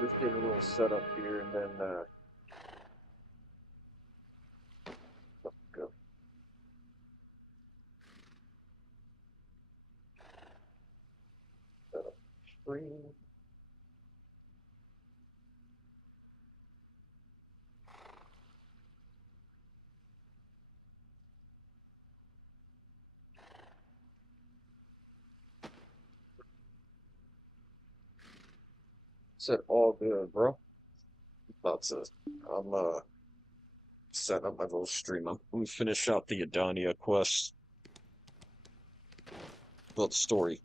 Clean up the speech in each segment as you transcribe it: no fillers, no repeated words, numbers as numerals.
just get a little setup here and then let's go. Setup screen. Set all good, bro. About to, I'm setting up my little stream. Let me finish out the Edania quest. About the story.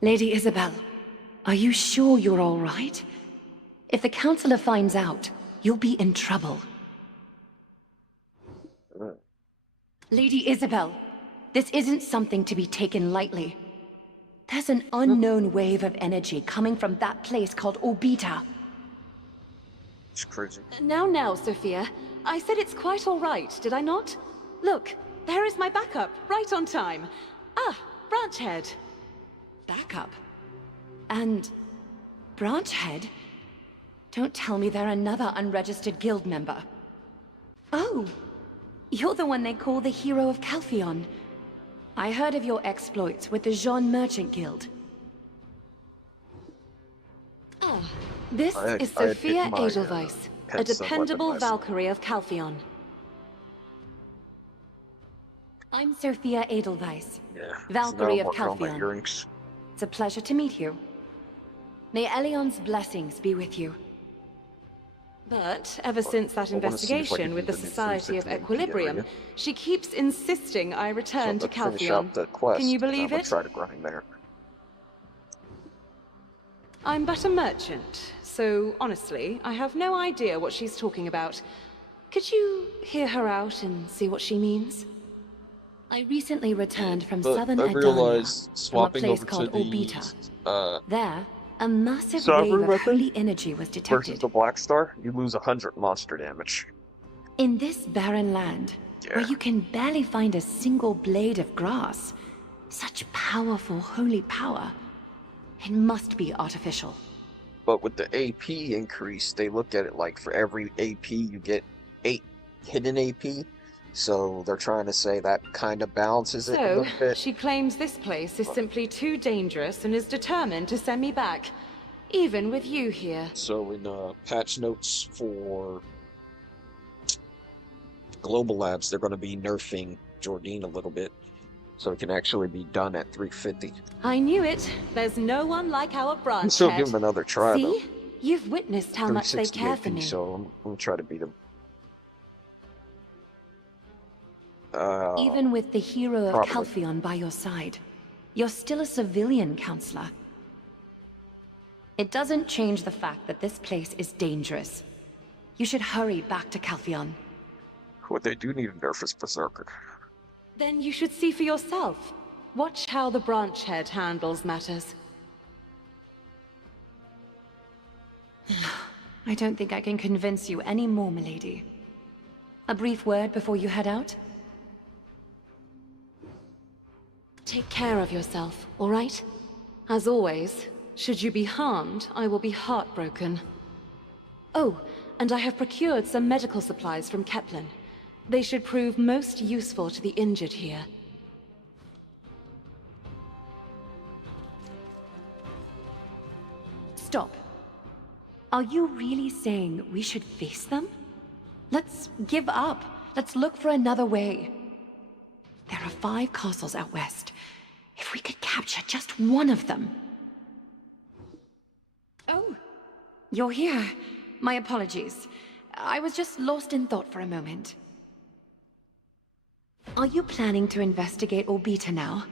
Lady Isabel, are you sure you're all right? If the Counselor finds out, you'll be in trouble. Lady Isabel, this isn't something to be taken lightly. There's an unknown wave of energy coming from that place called Orbita. It's crazy. Now, Sophia. I said it's quite all right, did I not? Look, there is my backup, right on time. Ah, Branchhead. Backup? And Branchhead? Don't tell me they're another unregistered guild member. Oh, you're the one they call the Hero of Calpheon. I heard of your exploits with the Jean Merchant Guild. Ah, this is Sophia Edelweiss, a dependable Valkyrie of Calpheon. I'm Sophia Edelweiss, Valkyrie of Calpheon. It's a pleasure to meet you. May Elion's blessings be with you. But ever since that investigation with the Society of Equilibrium, she keeps insisting I return to Calpheon. Can you believe it? Try to grind there. I'm but a merchant, so honestly, I have no idea what she's talking about. Could you hear her out and see what she means? I recently returned from southern Edania, from a place called Orbita. There, a massive wave of holy energy was detected. Versus the Black Star, you lose 100 monster damage. In this barren land, where you can barely find a single blade of grass, such powerful holy power, it must be artificial. But with the AP increase, they look at it like for every AP you get 8 hidden AP. So they're trying to say that kind of balances it a little bit. She claims this place is simply too dangerous and is determined to send me back, even with you here. So in patch notes for Global Labs, they're going to be nerfing Jordine a little bit, so it can actually be done at 350. I knew it. There's no one like our branch. I'm still give them another try, See? though. You've witnessed how much they care for me. So I'm going to try to beat them. Even with the hero of Calpheon by your side, you're still a civilian, Counselor. It doesn't change the fact that this place is dangerous. You should hurry back to Calpheon. What they do need a nerf is Berserker. Then you should see for yourself. Watch how the Branchhead handles matters. I don't think I can convince you any more, milady. A brief word before you head out? Take care of yourself, all right? As always, should you be harmed, I will be heartbroken. Oh, and I have procured some medical supplies from Kepler. They should prove most useful to the injured here. Stop. Are you really saying we should face them? Let's give up. Let's look for another way. There are 5 castles out west. If we could capture just one of them. Oh, you're here. My apologies. I was just lost in thought for a moment. Are you planning to investigate Orbita now?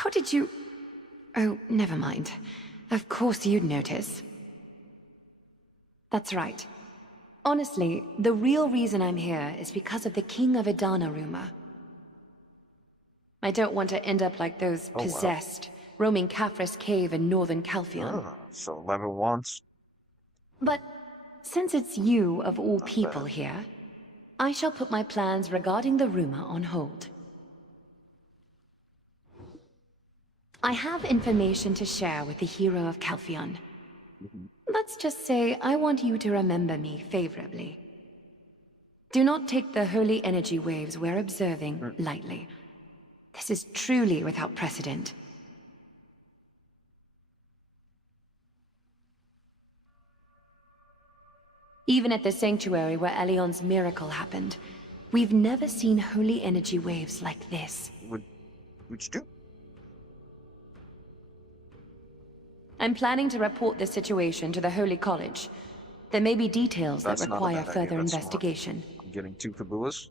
How did you... Oh, never mind. Of course you'd notice. That's right. Honestly, the real reason I'm here is because of the King of Edana rumor. I don't want to end up like those possessed, roaming Caphras Cave in northern Calpheon. So level 1s. But since it's you of all people here, I shall put my plans regarding the rumor on hold. I have information to share with the hero of Calpheon. Let's just say I want you to remember me favorably. Do not take the holy energy waves we're observing lightly. This is truly without precedent. Even at the sanctuary where Elion's miracle happened, we've never seen holy energy waves like this. Would you do? I'm planning to report this situation to the Holy College. There may be details that require further investigation. I'm getting 2 Kabulas.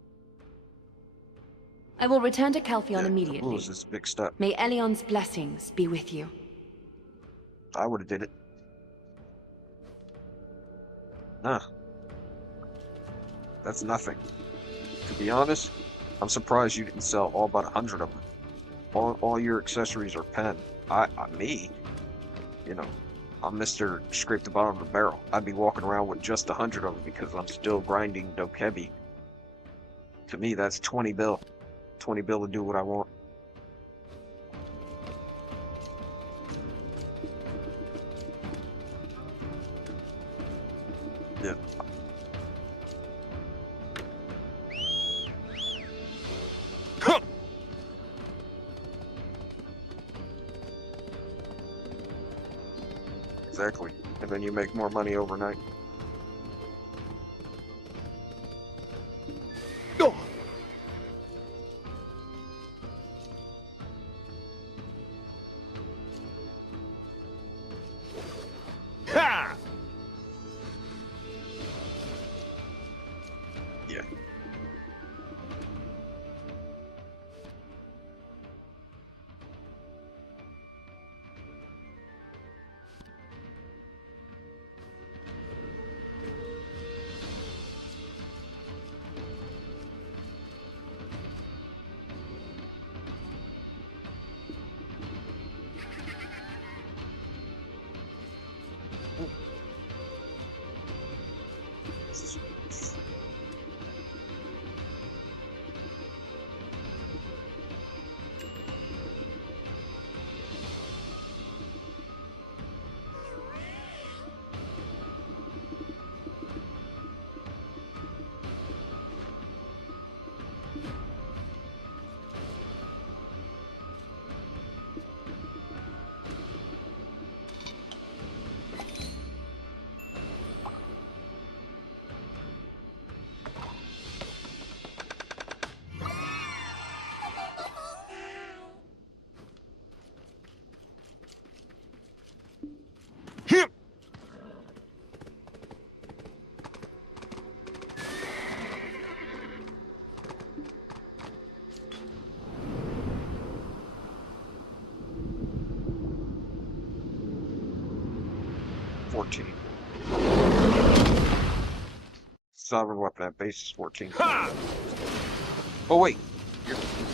I will return to Calpheon immediately. Kabulas is a big step. May Elion's blessings be with you. I would have did it. Nah. That's nothing. To be honest, I'm surprised you didn't sell all but 100 of them. All your accessories are pen. Me, you know, I'm Mr. Scrape the bottom of the barrel. I'd be walking around with just 100 of them because I'm still grinding Dokebi. To me, that's 20 bill. 20 bill to do what I want. Yeah. Exactly. And then you make more money overnight. Oh. Ha! Yeah. Him! Sovereign weapon at base is 14. Ha! Oh wait,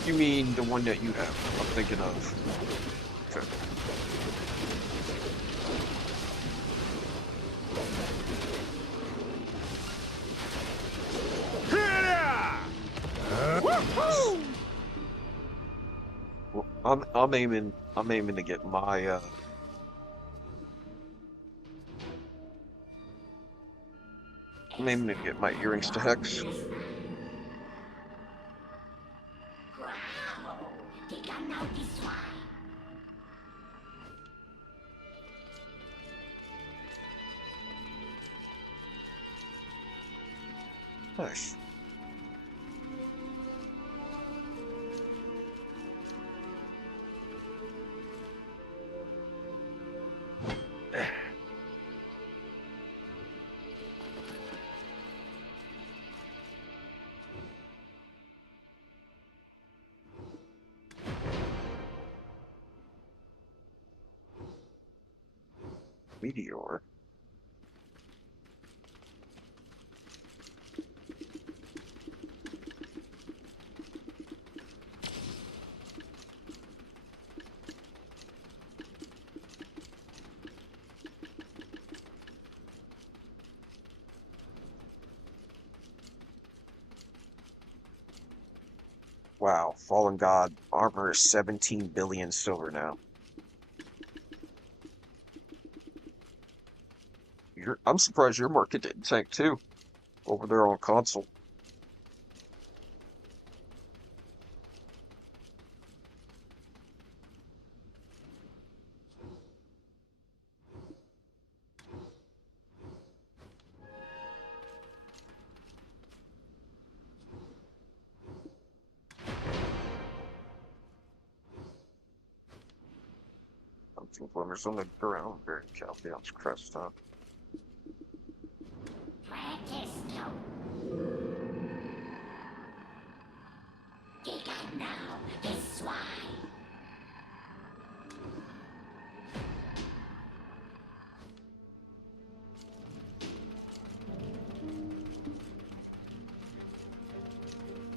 you mean the one that you have? I'm thinking of. Okay. Well, I'm aiming to get my I'm aiming to get my earring stacks. Nice. Meteor. Wow, Fallen God armor is 17 billion silver now. I'm surprised your market didn't tank too, over there on console. Something glimmers on the ground bearing Caltheon's crest, huh?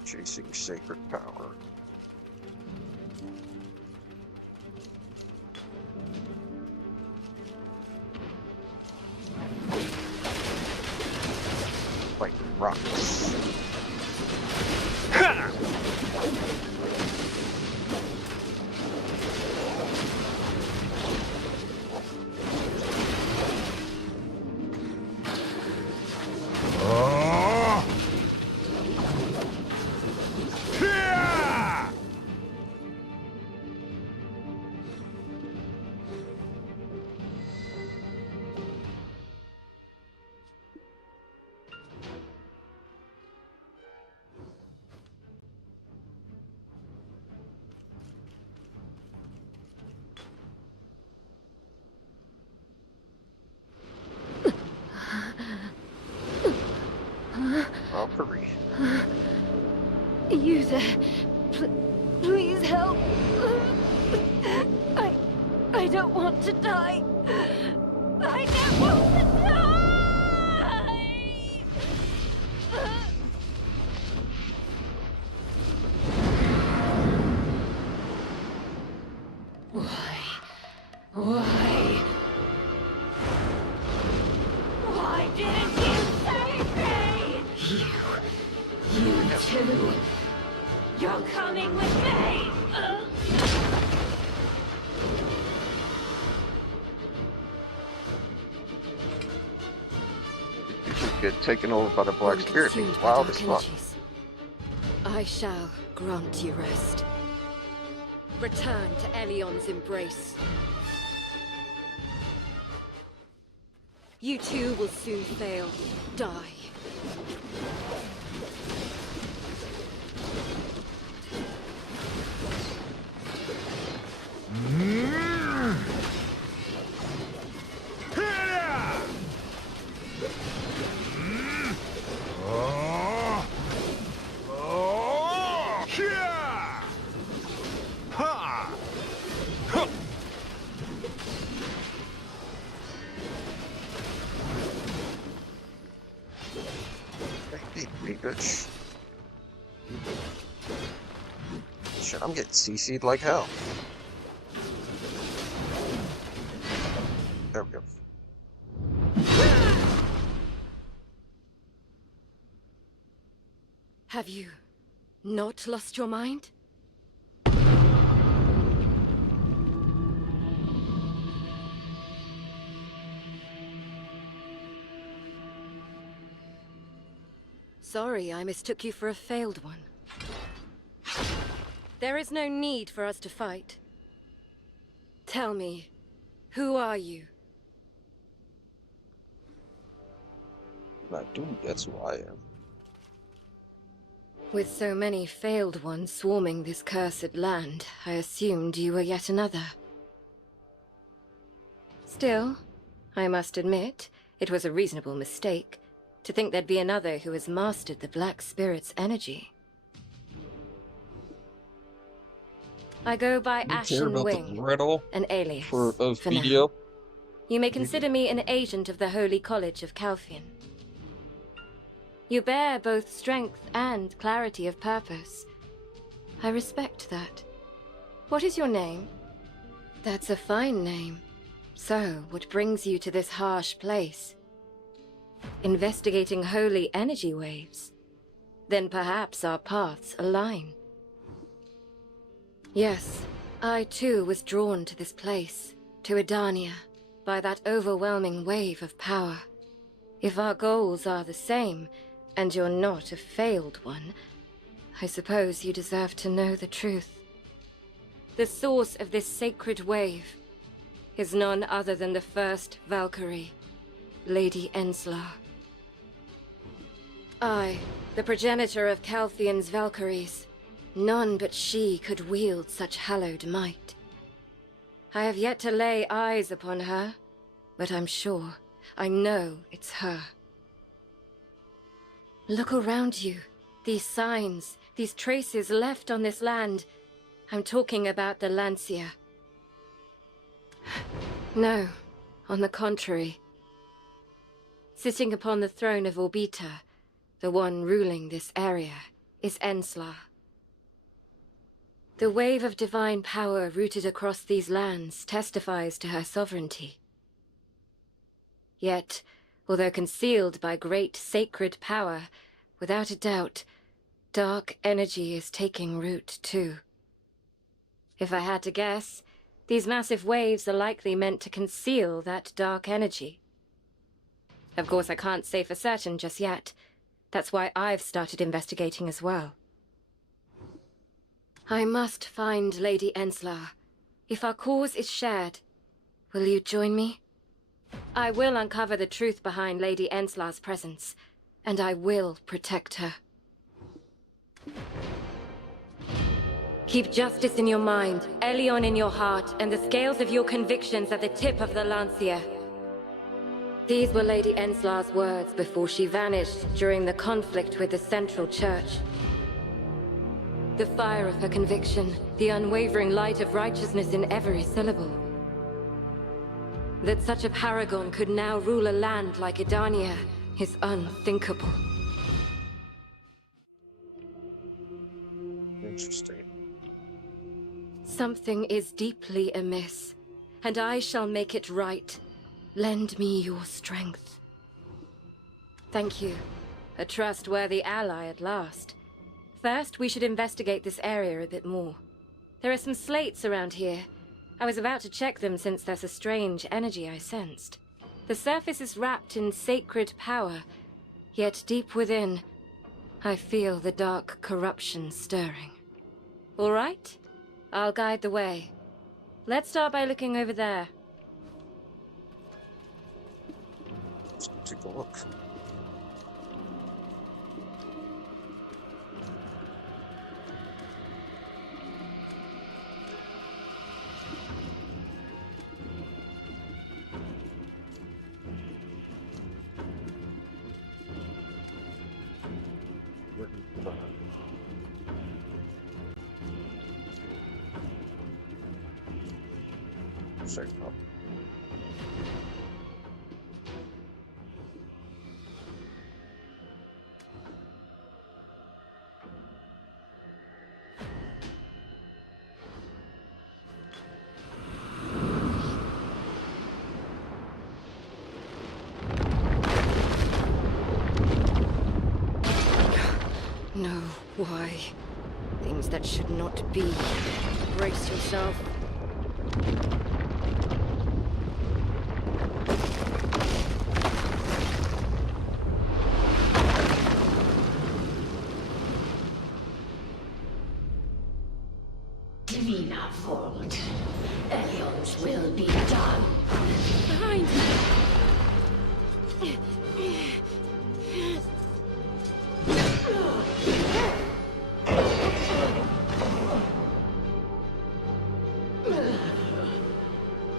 Chasing sacred power. Like rocks. Ha! Oh! Yeah! Valkyrie. You there. Please help. I don't want to die. I don't want to die! Why? Why? Why didn't you save me? You too. You're coming with me! You should get taken over by the Black Spirit. Consumed It's by wild dark as fuck. energies. I shall grant you rest. Return to Elion's embrace. You too will soon fail, die. Bitch. Shit, I'm getting CC'd like hell. There we go. Have you not lost your mind? Sorry, I mistook you for a failed one. There is no need for us to fight. Tell me, who are you? I do, that's who I am. With so many failed ones swarming this cursed land, I assumed you were yet another. Still, I must admit, it was a reasonable mistake to think there'd be another who has mastered the Black Spirit's energy. I go by Ashen Wing, riddle an alias for a for video? now. You may consider me an agent of the Holy College of Calphion. You bear both strength and clarity of purpose. I respect that. What is your name? That's a fine name. So, what brings you to this harsh place? Investigating holy energy waves? Then perhaps our paths align. Yes, I too was drawn to this place, to Edania, by that overwhelming wave of power. If our goals are the same, and you're not a failed one, I suppose you deserve to know the truth. The source of this sacred wave is none other than the first Valkyrie, Lady Enslar. I, the progenitor of Calthian's Valkyries, none but she could wield such hallowed might. I have yet to lay eyes upon her, but I'm sure, I know it's her. Look around you. These signs, these traces left on this land. I'm talking about the Lancia. No, on the contrary. Sitting upon the throne of Orbita, the one ruling this area, is Enslar. The wave of divine power rooted across these lands testifies to her sovereignty. Yet, although concealed by great sacred power, without a doubt, dark energy is taking root too. If I had to guess, these massive waves are likely meant to conceal that dark energy. Of course, I can't say for certain just yet. That's why I've started investigating as well. I must find Lady Enslar. If our cause is shared, will you join me? I will uncover the truth behind Lady Enslar's presence, and I will protect her. Keep justice in your mind, Elion in your heart, and the scales of your convictions at the tip of the Lancia. These were Lady Enslar's words before she vanished during the conflict with the Central Church. The fire of her conviction, the unwavering light of righteousness in every syllable. That such a paragon could now rule a land like Edania is unthinkable. Interesting. Something is deeply amiss, and I shall make it right. Lend me your strength. Thank you. A trustworthy ally at last. First, we should investigate this area a bit more. There are some slates around here. I was about to check them since there's a strange energy I sensed. The surface is wrapped in sacred power, yet deep within, I feel the dark corruption stirring. All right? I'll guide the way. Let's start by looking over there. Let's take a look. Sorry, oh. No, why? Things that should not be. Brace yourself. Divina Vault. Elion's will be done. Behind me!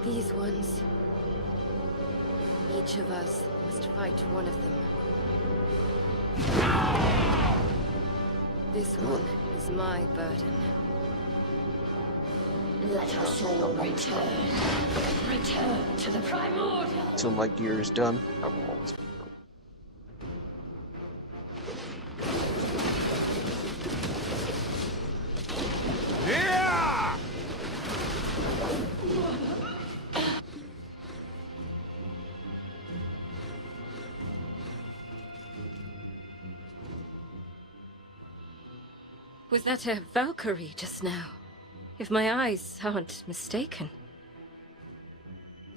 These ones. Each of us must fight one of them. This one is my burden. Let us all return. Return to the primordial. Till my gear is done, I will always be. Yeah! Was that a Valkyrie just now? if my eyes aren't mistaken.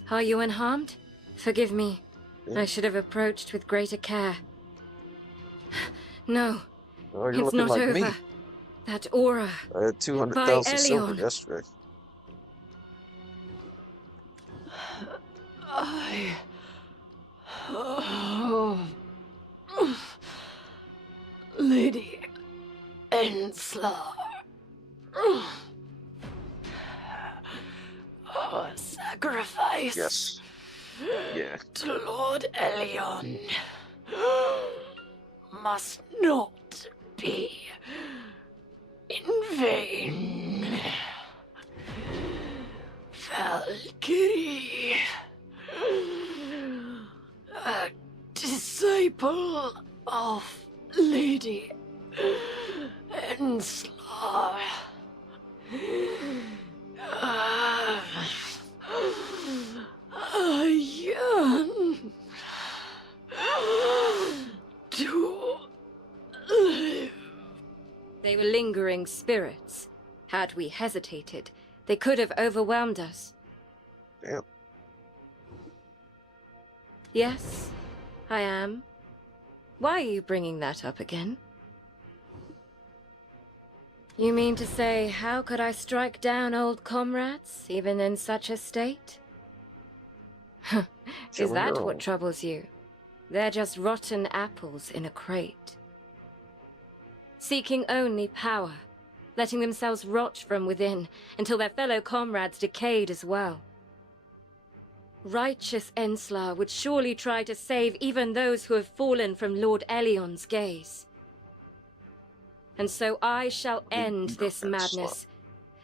Are you unharmed? Forgive me. I should have approached with greater care. No, Oh, you're it's looking not like over. me. That aura. I had By 200,000 silver Elion. yesterday. Lady Enslar. Our sacrifice Yes. Yeah. to Lord Elion must not be in vain. Valkyrie, a disciple of Lady Enslar. I yearn to live. They were lingering spirits. Had we hesitated, they could have overwhelmed us. Damn. Yes, I am. Why are you bringing that up again? You mean to say, how could I strike down old comrades, even in such a state? Is Killing that your what own. troubles you? They're just rotten apples in a crate. Seeking only power, letting themselves rot from within until their fellow comrades decayed as well. Righteous Enslar would surely try to save even those who have fallen from Lord Elion's gaze. And so I shall end this madness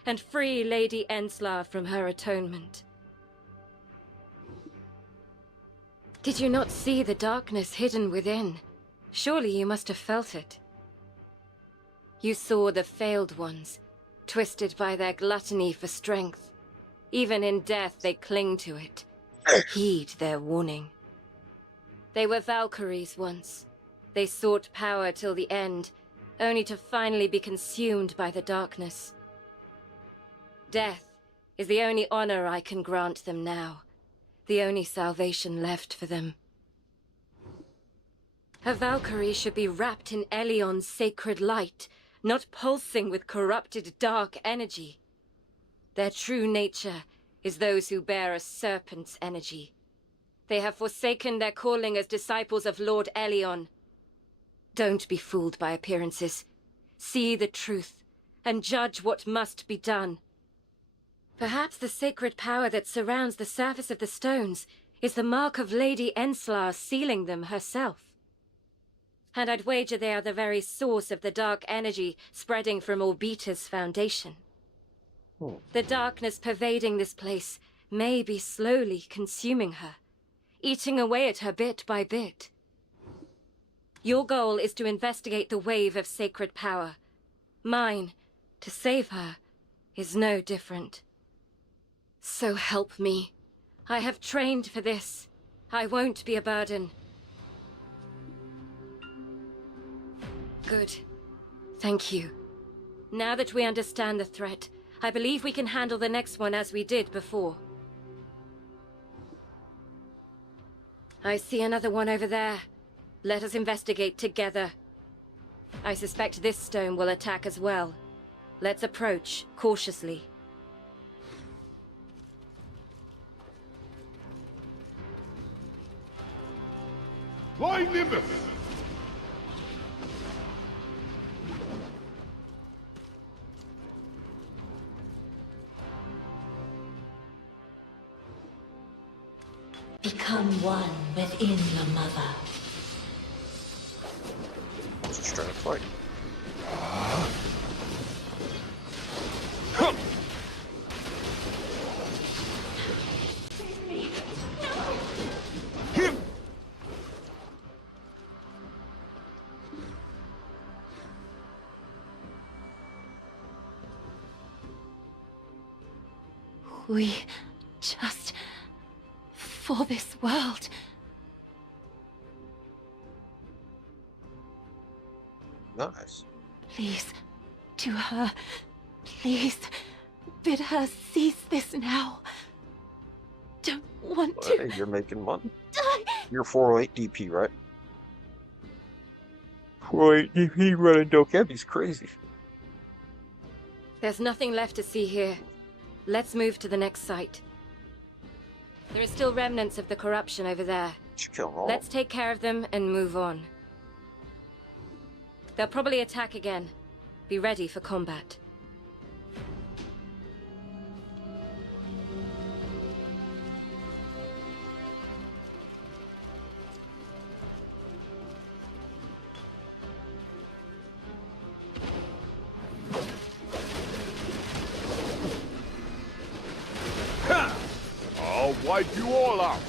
and free Lady Enslar from her atonement. Did you not see the darkness hidden within? Surely you must have felt it. You saw the failed ones, twisted by their gluttony for strength. Even in death they cling to it. Heed their warning. They were Valkyries once. They sought power till the end, only to finally be consumed by the darkness. Death is the only honor I can grant them now, the only salvation left for them. A Valkyrie should be wrapped in Elion's sacred light, not pulsing with corrupted dark energy. Their true nature is those who bear a serpent's energy. They have forsaken their calling as disciples of Lord Elion. Don't be fooled by appearances. See the truth, and judge what must be done. Perhaps the sacred power that surrounds the surface of the stones is the mark of Lady Enslar sealing them herself. And I'd wager they are the very source of the dark energy spreading from Orbita's foundation. The darkness pervading this place may be slowly consuming her, eating away at her bit by bit. Your goal is to investigate the wave of sacred power. Mine, to save her, is no different. So help me. I have trained for this. I won't be a burden. Good. Thank you. Now that we understand the threat, I believe we can handle the next one as we did before. I see another one over there. Let us investigate together. I suspect this stone will attack as well. Let's approach cautiously. Fly Nimbus! Become one within your mother. I'm just trying to fight. Him! We just... for this world. Nice. Please, to her. Please, Bid her cease this now. Don't want Well, to hey, you're making money. die. You're 408 DP, right? 408 DP running Dokebi's crazy. There's nothing left to see here. Let's move to the next site. There are still remnants of the corruption over there. You kill them all. Let's take care of them and move on. They'll probably attack again. Be ready for combat. I'll wipe you all out.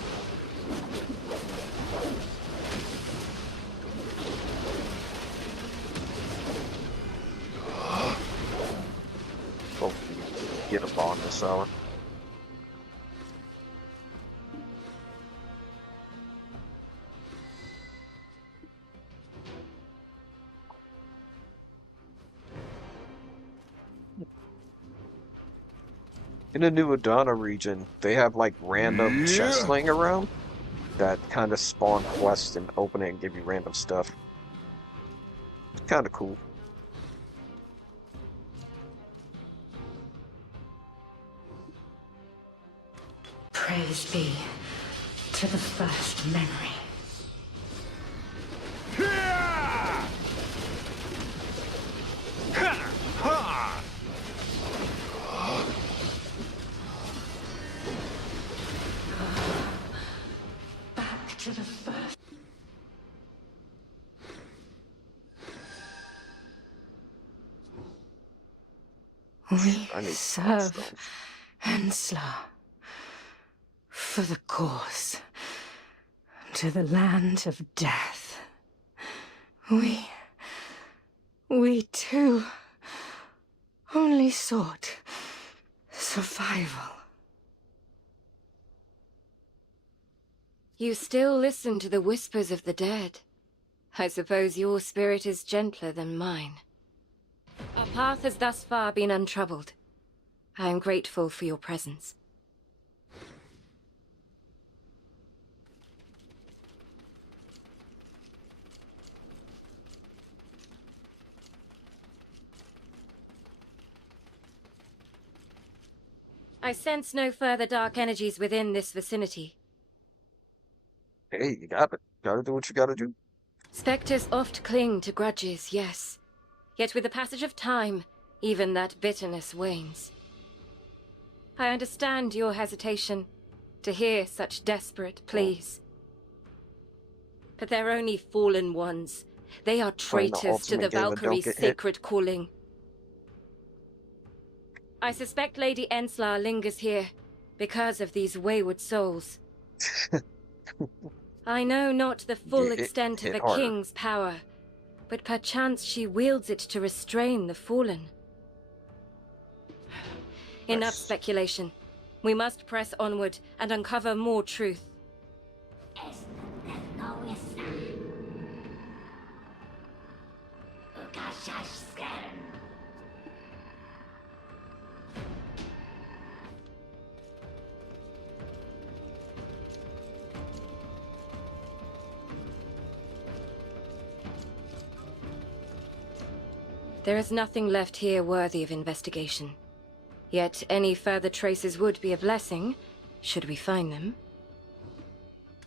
Hope you get a bond this hour. In the new Edania region, they have like random chests laying around that kind of spawn quests and open it and give you random stuff. Kind of cool. Praise be to the first memory. Back to the first. We I need serve stones. Hensler for the cause, to the land of death. We too only sought survival. You still listen to the whispers of the dead. I suppose your spirit is gentler than mine. Our path has thus far been untroubled. I am grateful for your presence. I sense no further dark energies within this vicinity. Hey, you got it. Gotta do what you gotta do. Spectres oft cling to grudges, yes. Yet with the passage of time, even that bitterness wanes. I understand your hesitation to hear such desperate pleas. But they're only fallen ones. They are Playing the traitors to the ultimate game and don't Valkyrie's get hit. sacred calling. I suspect Lady Enslar lingers here because of these wayward souls. I know not the full Yeah, extent of hit the harder. king's power, but perchance she wields it to restrain the fallen. Enough Nice. speculation. We must press onward and uncover more truth. There is nothing left here worthy of investigation. Yet any further traces would be a blessing, should we find them.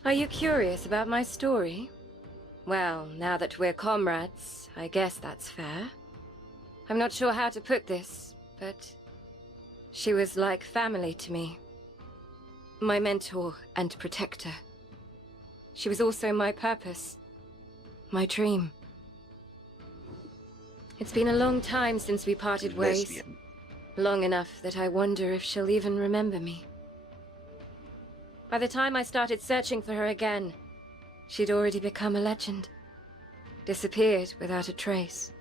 Are you curious about my story? Well, now that we're comrades, I guess that's fair. I'm not sure how to put this, but she was like family to me. My mentor and protector. She was also my purpose, my dream. It's been a long time since we parted ways. Lesbian. Long enough that I wonder if she'll even remember me. By the time I started searching for her again, she'd already become a legend. Disappeared without a trace.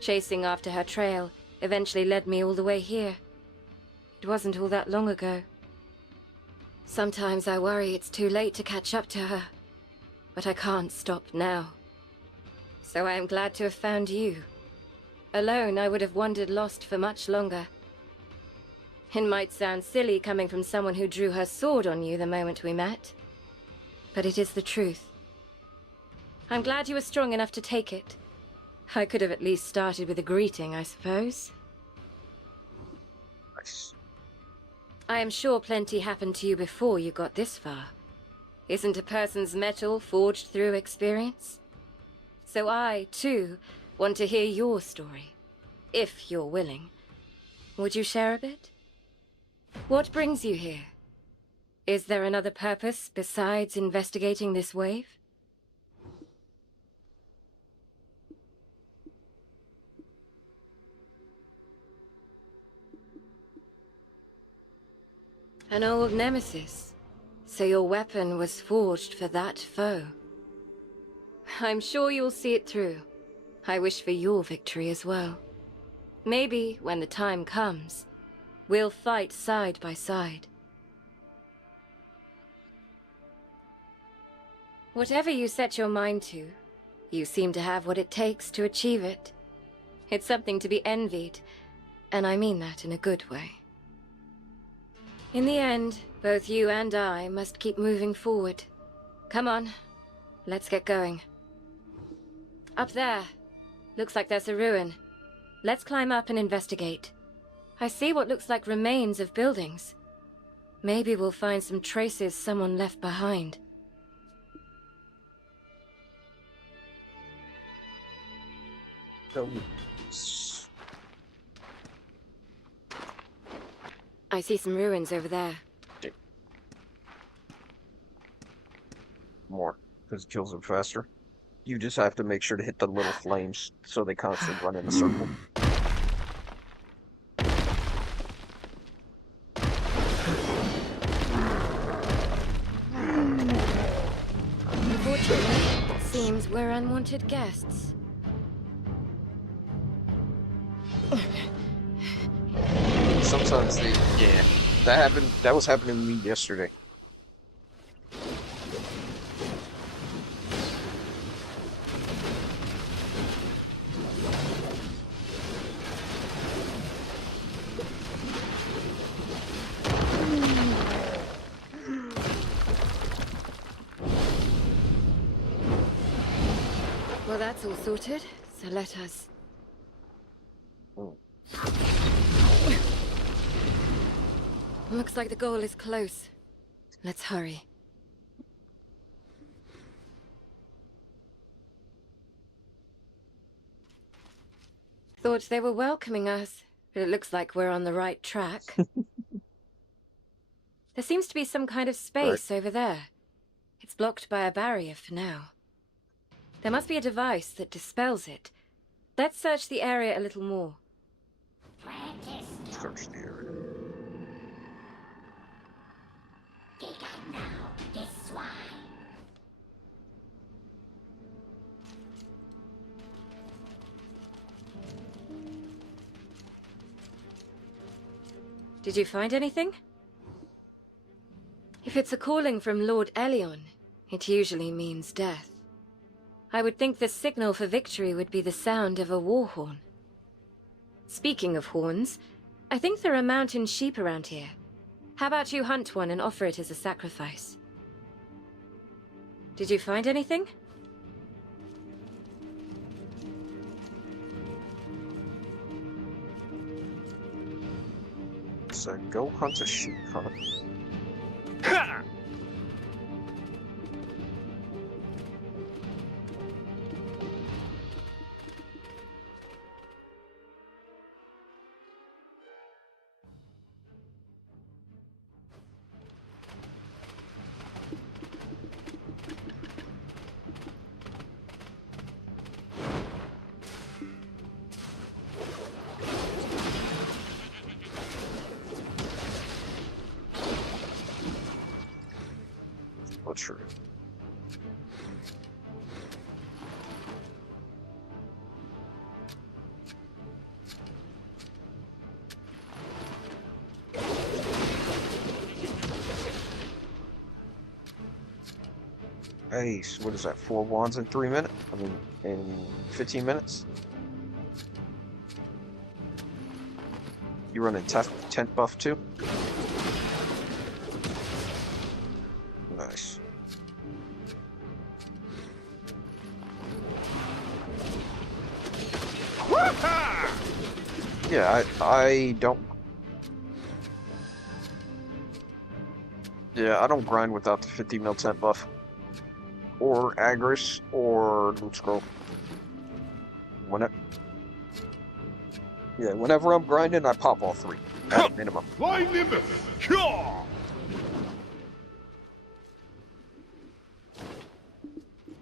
Chasing after her trail eventually led me all the way here. It wasn't all that long ago. Sometimes I worry it's too late to catch up to her, but I can't stop now. So I am glad to have found you. Alone, I would have wandered lost for much longer. It might sound silly coming from someone who drew her sword on you the moment we met, but it is the truth. I'm glad you were strong enough to take it. I could have at least started with a greeting, I suppose. Nice. I am sure plenty happened to you before you got this far. Isn't a person's metal forged through experience? So I, too, want to hear your story, if you're willing. Would you share a bit? What brings you here? Is there another purpose besides investigating this wave? An old nemesis. So your weapon was forged for that foe. I'm sure you'll see it through. I wish for your victory as well. Maybe, when the time comes, we'll fight side by side. Whatever you set your mind to, you seem to have what it takes to achieve it. It's something to be envied, and I mean that in a good way. In the end, both you and I must keep moving forward. Come on, let's get going. Up there. Looks like there's a ruin. Let's climb up and investigate. I see what looks like remains of buildings. Maybe we'll find some traces someone left behind. I see some ruins over there. More, because it kills them faster. You just have to make sure to hit the little flames so they constantly run in a circle. Unfortunately, it seems we're unwanted guests. Sometimes they, yeah, that was happening to me yesterday. Well, that's all sorted, so let us... Looks like the goal is close. Let's hurry. Thought they were welcoming us, but it looks like we're on the right track. There seems to be some kind of space over there. It's blocked by a barrier for now. There must be a device that dispels it. Let's search the area a little more. Search the area. Did you find anything? If it's a calling from Lord Elion, it usually means death. I would think the signal for victory would be the sound of a war horn. Speaking of horns, I think there are mountain sheep around here. How about you hunt one and offer it as a sacrifice? Did you find anything? So go hunt a sheep, huh? True. Hey, so what is that? 4 wands in 3 minutes? I mean, in 15 minutes? You running tent buff too? Nice. Yeah, I don't. Yeah, I don't grind without the 50 mil tent buff. Or Agris, or Loot Scroll. Whenever I'm grinding, I pop all three at a minimum. Fly Nimbus! Caw!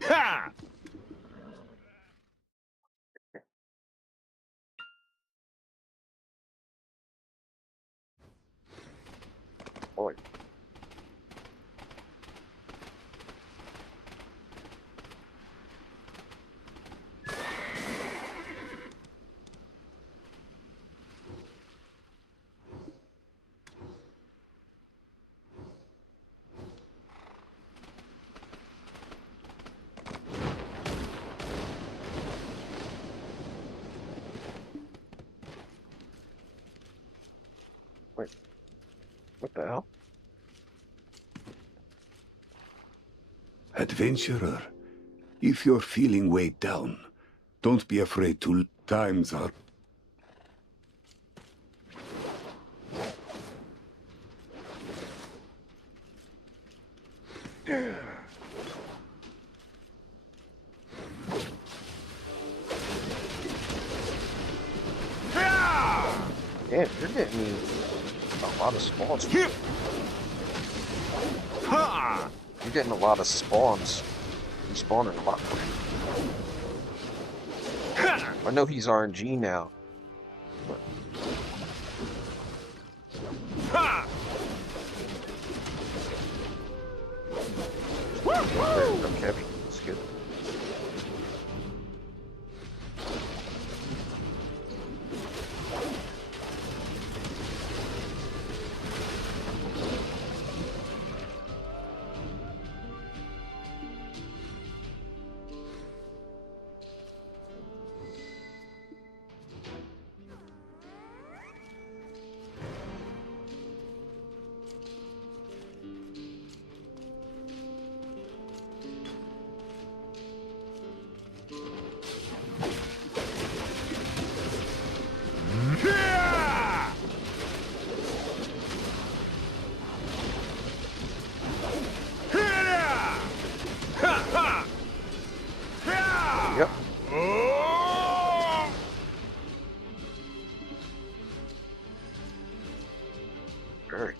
Ha! Boy. Wait. What the hell? Adventurer, if you're feeling weighed down, don't be afraid to... Times are... Damn, you're getting a lot of spawns. Ha! You're getting a lot of spawns. He's spawning a lot. I know he's RNG now. But Ha! very heavy. It's good. Yeah! Ha! Ha! Ha! Yep. Oh! Very.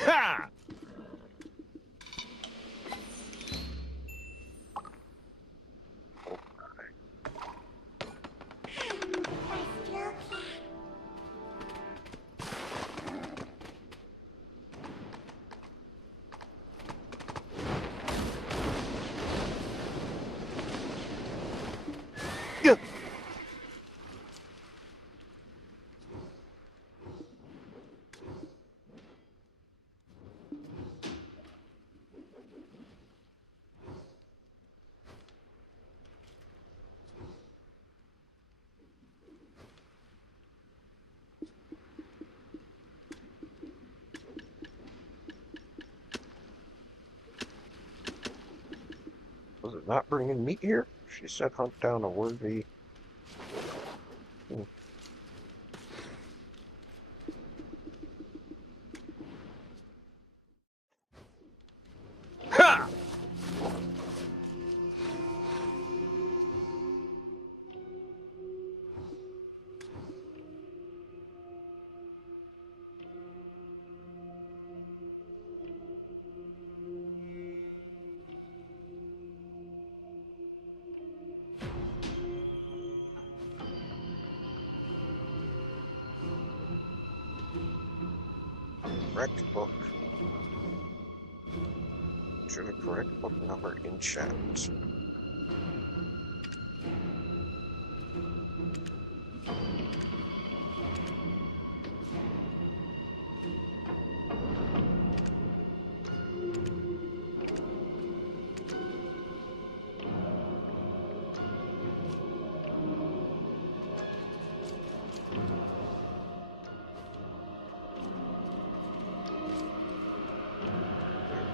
Ha! Was it not bringing meat here? She said hunt down a worthy... Ha! wrecked book. Enter the correct book number in chat.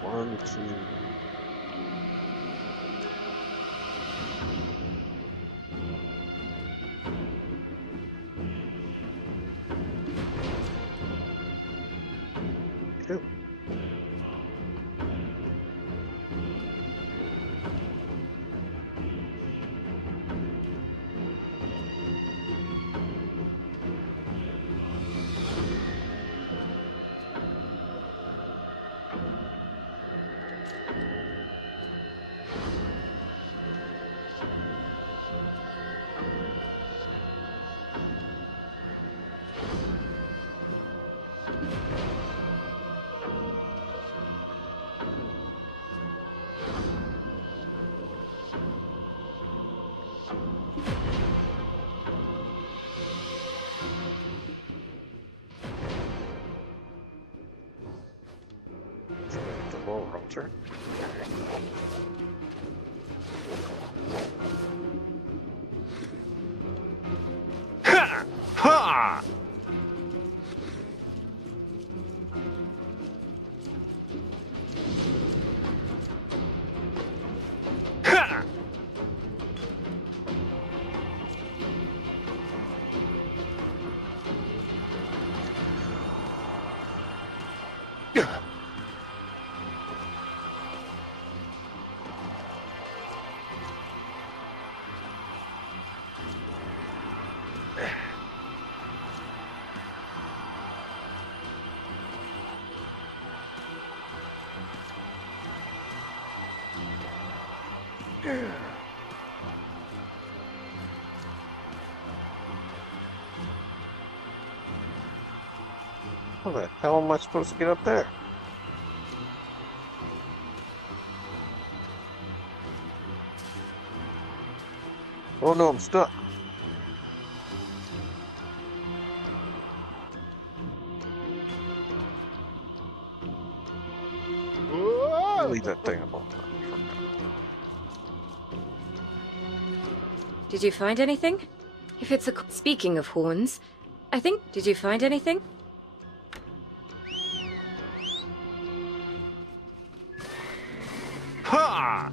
One, two. Two. The low rotor. Ha! Ha! Ha! How the hell am I supposed to get up there? Oh no, I'm stuck. Leave that thing alone. Did you find anything? If it's a... Speaking of horns, I think... Did you find anything? Ha!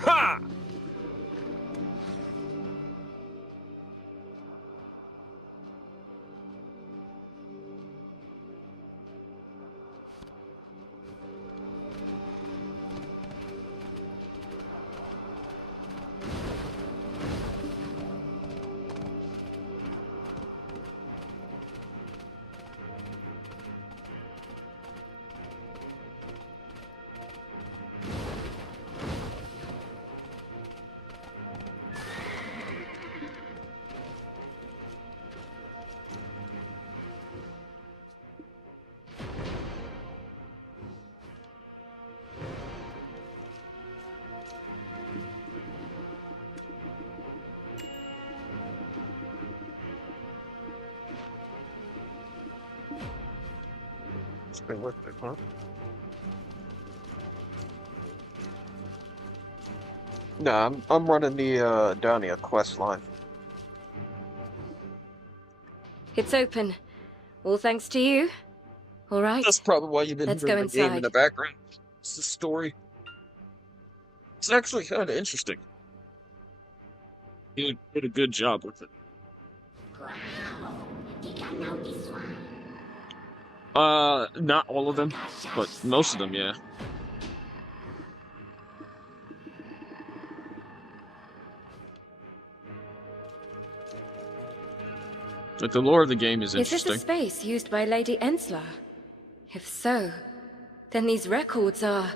Ha! It's been with it, huh? Nah, I'm running the Edania quest line. It's open. All thanks to you. All right. That's probably why you've been Let's hearing go the game in inside. the background. It's the story. It's actually kind of interesting. You did a good job with it. Not all of them, but most of them, yeah. Like, the lore of the game is Is this interesting. a space used by Lady Enslar? If so, then these records are...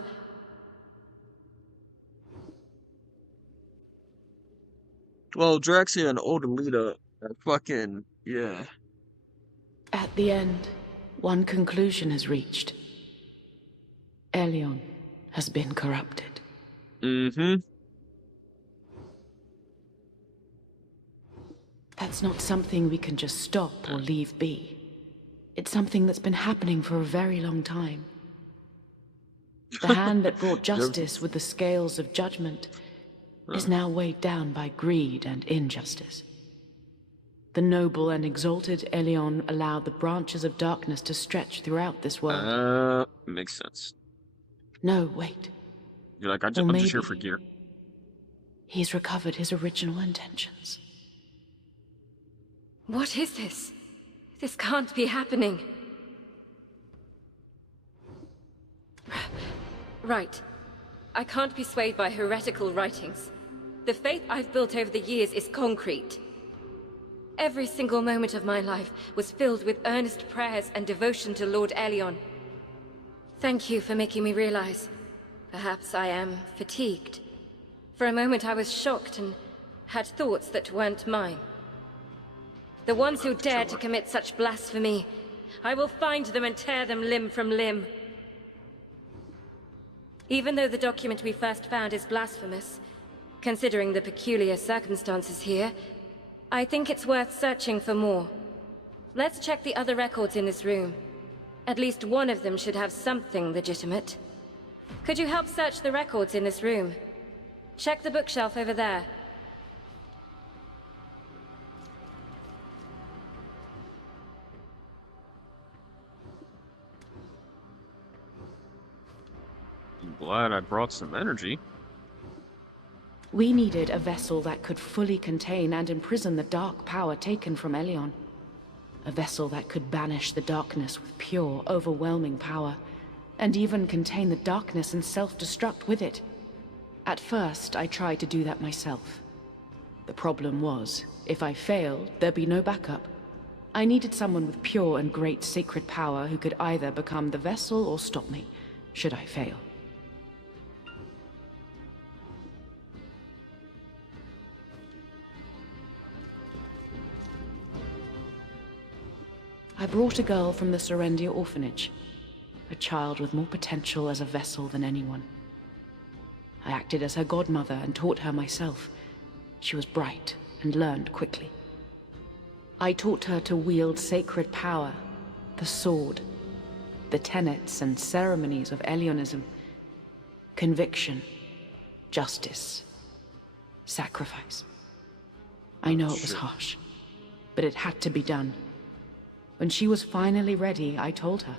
Well, Draxia and Old Alita are fucking... yeah. At the end, one conclusion is reached. Elion has been corrupted. Mm-hmm. That's not something we can just stop or leave be. It's something that's been happening for a very long time. The hand that brought justice with the scales of judgment is now weighed down by greed and injustice. The noble and exalted Elion allowed the branches of darkness to stretch throughout this world. Makes sense. No, wait. You're like, I'm Or just here maybe for gear. he's recovered his original intentions. What is this? This can't be happening. Right. I can't be swayed by heretical writings. The faith I've built over the years is concrete. Every single moment of my life was filled with earnest prayers and devotion to Lord Elion. Thank you for making me realize. Perhaps I am fatigued. For a moment I was shocked and had thoughts that weren't mine. The ones who dare to commit such blasphemy, I will find them and tear them limb from limb. Even though the document we first found is blasphemous, considering the peculiar circumstances here, I think it's worth searching for more. Let's check the other records in this room. At least one of them should have something legitimate. Could you help search the records in this room? Check the bookshelf over there. I'm glad I brought some energy. We needed a vessel that could fully contain and imprison the dark power taken from Elion. A vessel that could banish the darkness with pure, overwhelming power, and even contain the darkness and self-destruct with it. At first, I tried to do that myself. The problem was, if I failed, there'd be no backup. I needed someone with pure and great sacred power who could either become the vessel or stop me, should I fail. I brought a girl from the Serendia orphanage, a child with more potential as a vessel than anyone. I acted as her godmother and taught her myself. She was bright and learned quickly. I taught her to wield sacred power, the sword, the tenets and ceremonies of Elionism, conviction, justice, sacrifice. I know it was harsh, but it had to be done. When she was finally ready, I told her.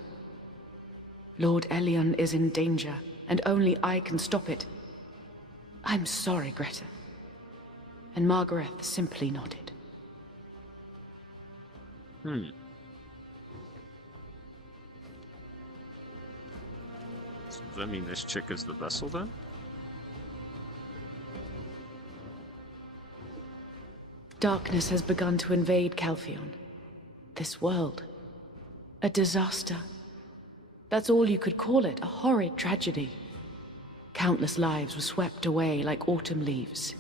Lord Elion is in danger, and only I can stop it. I'm sorry, Greta. And Margaret simply nodded. So does that mean this chick is the vessel then? Darkness has begun to invade Calpheon. This world. A disaster. That's all you could call it, a horrid tragedy. Countless lives were swept away like autumn leaves.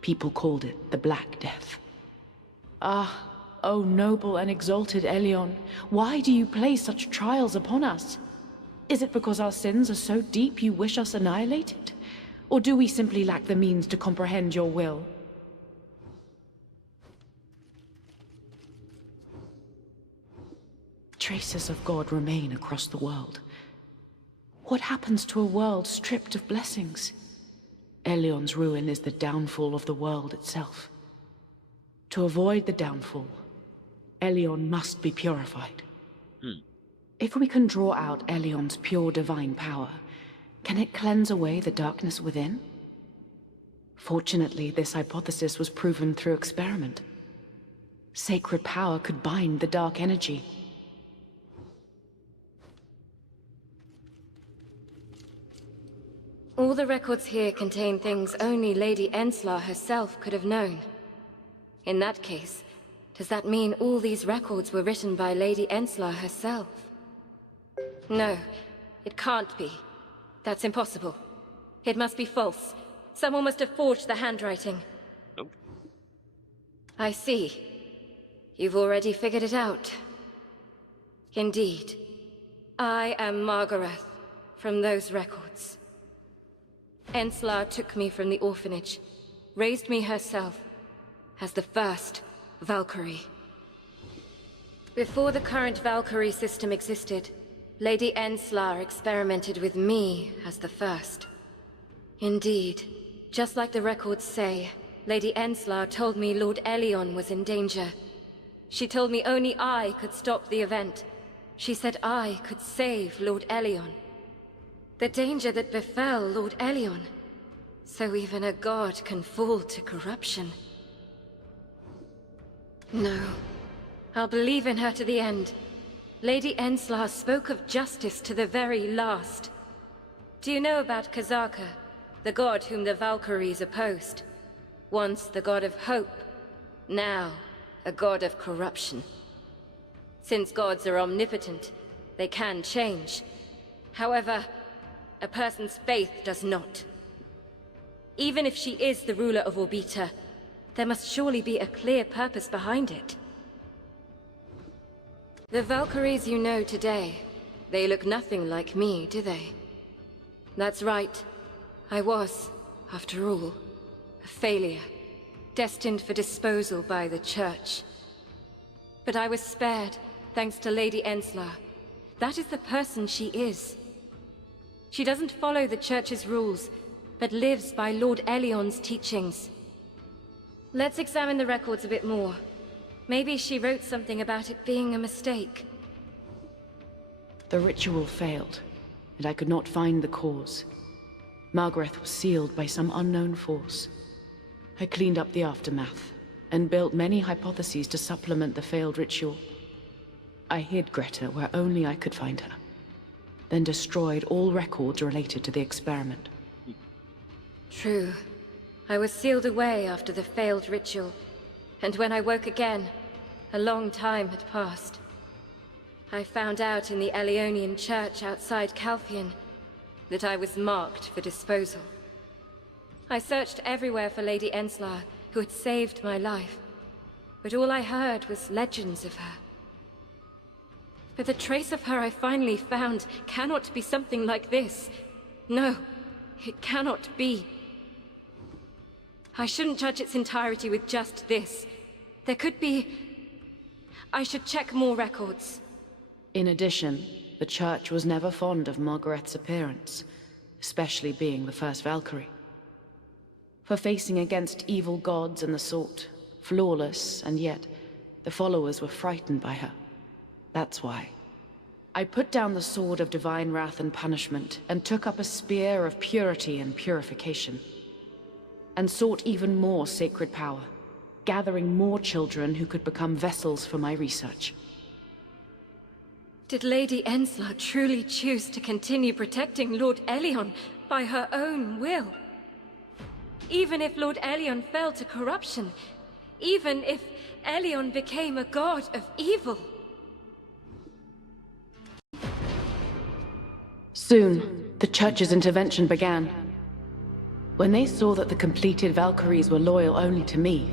People called it the Black Death. Ah, oh noble and exalted Elion, why do you place such trials upon us? Is it because our sins are so deep you wish us annihilated? Or do we simply lack the means to comprehend your will? Traces of God remain across the world. What happens to a world stripped of blessings? Elion's ruin is the downfall of the world itself. To avoid the downfall, Elion must be purified. If we can draw out Elion's pure divine power, can it cleanse away the darkness within? Fortunately, this hypothesis was proven through experiment. Sacred power could bind the dark energy. All the records here contain things only Lady Enslar herself could have known. In that case, Does that mean all these records were written by Lady Enslar herself? No, it can't be. That's impossible. It must be false. Someone must have forged the handwriting. Nope. I see. You've already figured it out. Indeed. I am Margareth, from those records. Enslar took me from the orphanage, raised me herself, as the first Valkyrie. Before the current Valkyrie system existed, Lady Enslar experimented with me as the first. Indeed, just like the records say, Lady Enslar told me Lord Elion was in danger. She told me only I could stop the event. She said I could save Lord Elion. The danger that befell Lord Elion. So even a god can fall to corruption. No. I'll believe in her to the end. Lady Enslar spoke of justice to the very last. Do you know about Kazaka, the god whom the Valkyries opposed? Once the god of hope, now a god of corruption. Since gods are omnipotent, they can change. However, a person's faith does not. Even if she is the ruler of Orbita, there must surely be a clear purpose behind it. The Valkyries you know today, they look nothing like me, do they? That's right. I was, after all, a failure, destined for disposal by the Church. But I was spared, thanks to Lady Enslar. That is the person she is. She doesn't follow the Church's rules, but lives by Lord Elion's teachings. Let's examine the records a bit more. Maybe she wrote something about it being a mistake. The ritual failed, and I could not find the cause. Margareth was sealed by some unknown force. I cleaned up the aftermath, and built many hypotheses to supplement the failed ritual. I hid Greta where only I could find her, then destroyed all records related to the experiment. True. I was sealed away after the failed ritual, and when I woke again, a long time had passed. I found out in the Elionian church outside Calphion that I was marked for disposal. I searched everywhere for Lady Enslar, who had saved my life, but all I heard was legends of her. But the trace of her I finally found cannot be something like this. No, it cannot be. I shouldn't judge its entirety with just this. There could be... I should check more records. In addition, the Church was never fond of Margareth's appearance, especially being the first Valkyrie. For facing against evil gods and the sort, flawless, and yet the followers were frightened by her. That's why. I put down the sword of divine wrath and punishment, and took up a spear of purity and purification. And sought even more sacred power, gathering more children who could become vessels for my research. Did Lady Enslar truly choose to continue protecting Lord Elion by her own will? Even if Lord Elion fell to corruption, even if Elion became a god of evil. Soon, the Church's intervention began. When they saw that the completed Valkyries were loyal only to me,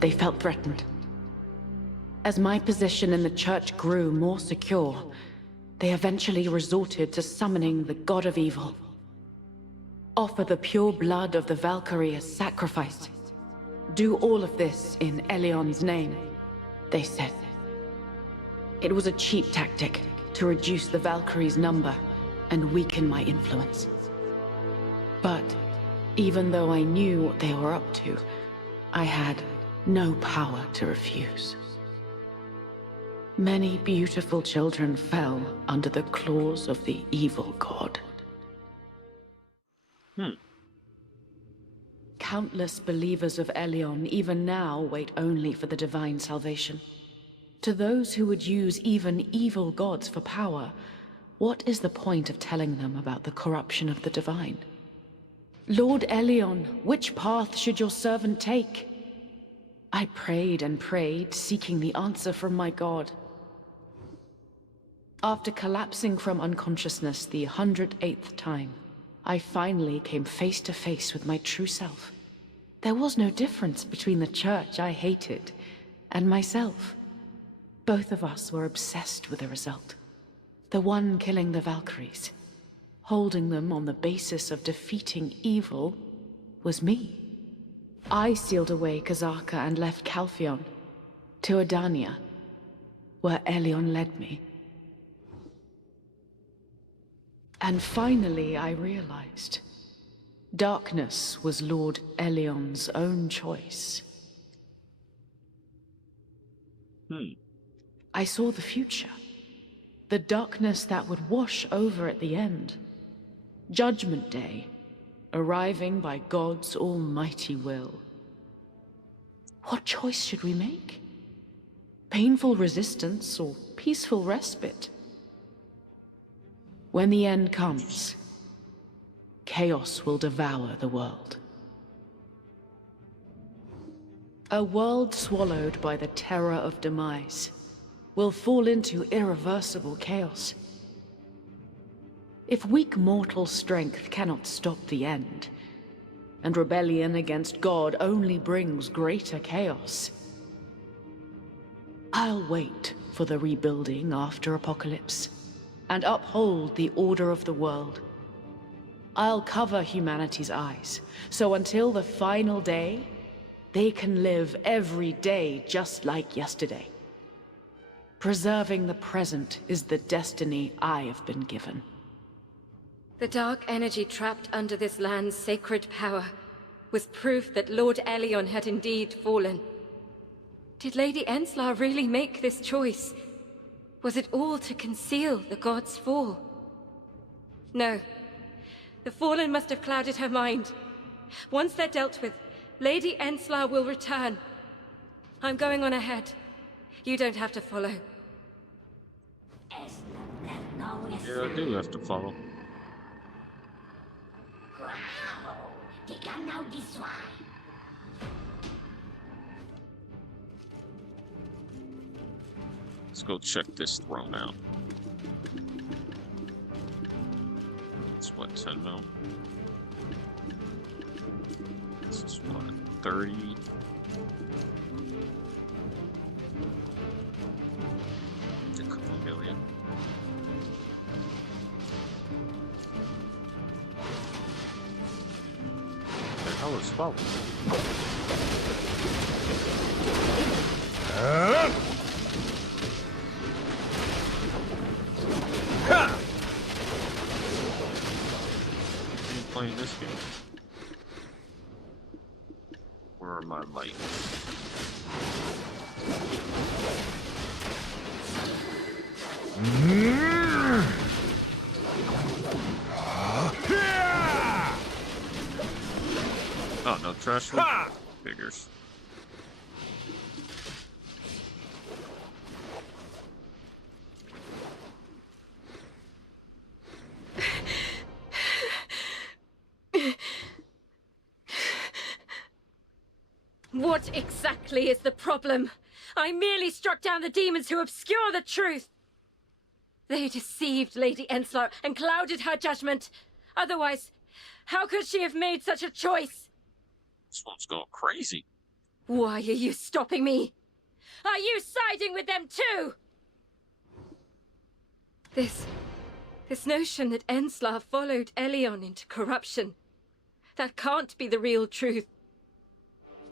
they felt threatened. As my position in the Church grew more secure, they eventually resorted to summoning the God of Evil. Offer the pure blood of the Valkyrie as sacrifice. Do all of this in Elion's name, they said. It was a cheap tactic to reduce the Valkyrie's number and weaken my influence. But even though I knew what they were up to, I had no power to refuse. Many beautiful children fell under the claws of the evil god. Countless believers of Elion even now wait only for the divine salvation. To those who would use even evil gods for power, what is the point of telling them about the corruption of the divine? Lord Elion, which path should your servant take? I prayed and prayed, seeking the answer from my god. After collapsing from unconsciousness the 108th time, I finally came face to face with my true self. There was no difference between the church I hated and myself. Both of us were obsessed with the result. The one killing the Valkyries, holding them on the basis of defeating evil, was me. I sealed away Kazaka and left Calphion to Edania, where Elion led me. And finally I realized darkness was Lord Elion's own choice. I saw the future. The darkness that would wash over at the end. Judgment Day, arriving by God's almighty will. What choice should we make? Painful resistance or peaceful respite? When the end comes, chaos will devour the world. A world swallowed by the terror of demise will fall into irreversible chaos. If weak mortal strength cannot stop the end, and rebellion against God only brings greater chaos, I'll wait for the rebuilding after apocalypse, and uphold the order of the world. I'll cover humanity's eyes, so until the final day, they can live every day just like yesterday. Preserving the present is the destiny I have been given. The dark energy trapped under this land's sacred power was proof that Lord Elion had indeed fallen. Did Lady Enslar really make this choice? Was it all to conceal the god's fall? No. The Fallen must have clouded her mind. Once they're dealt with, Lady Enslar will return. I'm going on ahead. You don't have to follow. Yeah, I do have to follow. Let's go check this throne out. It's what, 10 mil? This is what, 30? It's a couple million. The hell is following? Playing this game. Where are my lights? Oh, no trash. Figures. What exactly is the problem? I merely struck down the demons who obscure the truth. They deceived Lady Enslar and clouded her judgment. Otherwise, how could she have made such a choice? This one's going crazy. Why are you stopping me? Are you siding with them too? This notion that Enslar followed Elion into corruption, that can't be the real truth.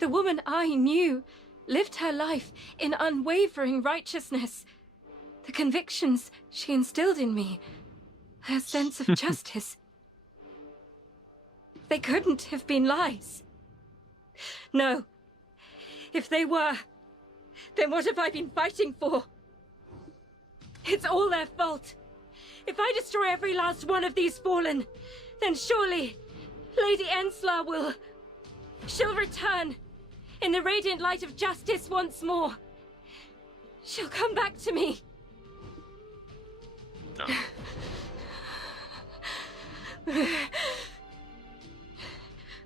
The woman I knew lived her life in unwavering righteousness. The convictions she instilled in me, her sense of justice, they couldn't have been lies. No. If they were, then what have I been fighting for? It's all their fault. If I destroy every last one of these fallen, then surely Lady Enslar will... she'll return in the radiant light of justice once more. She'll come back to me. No.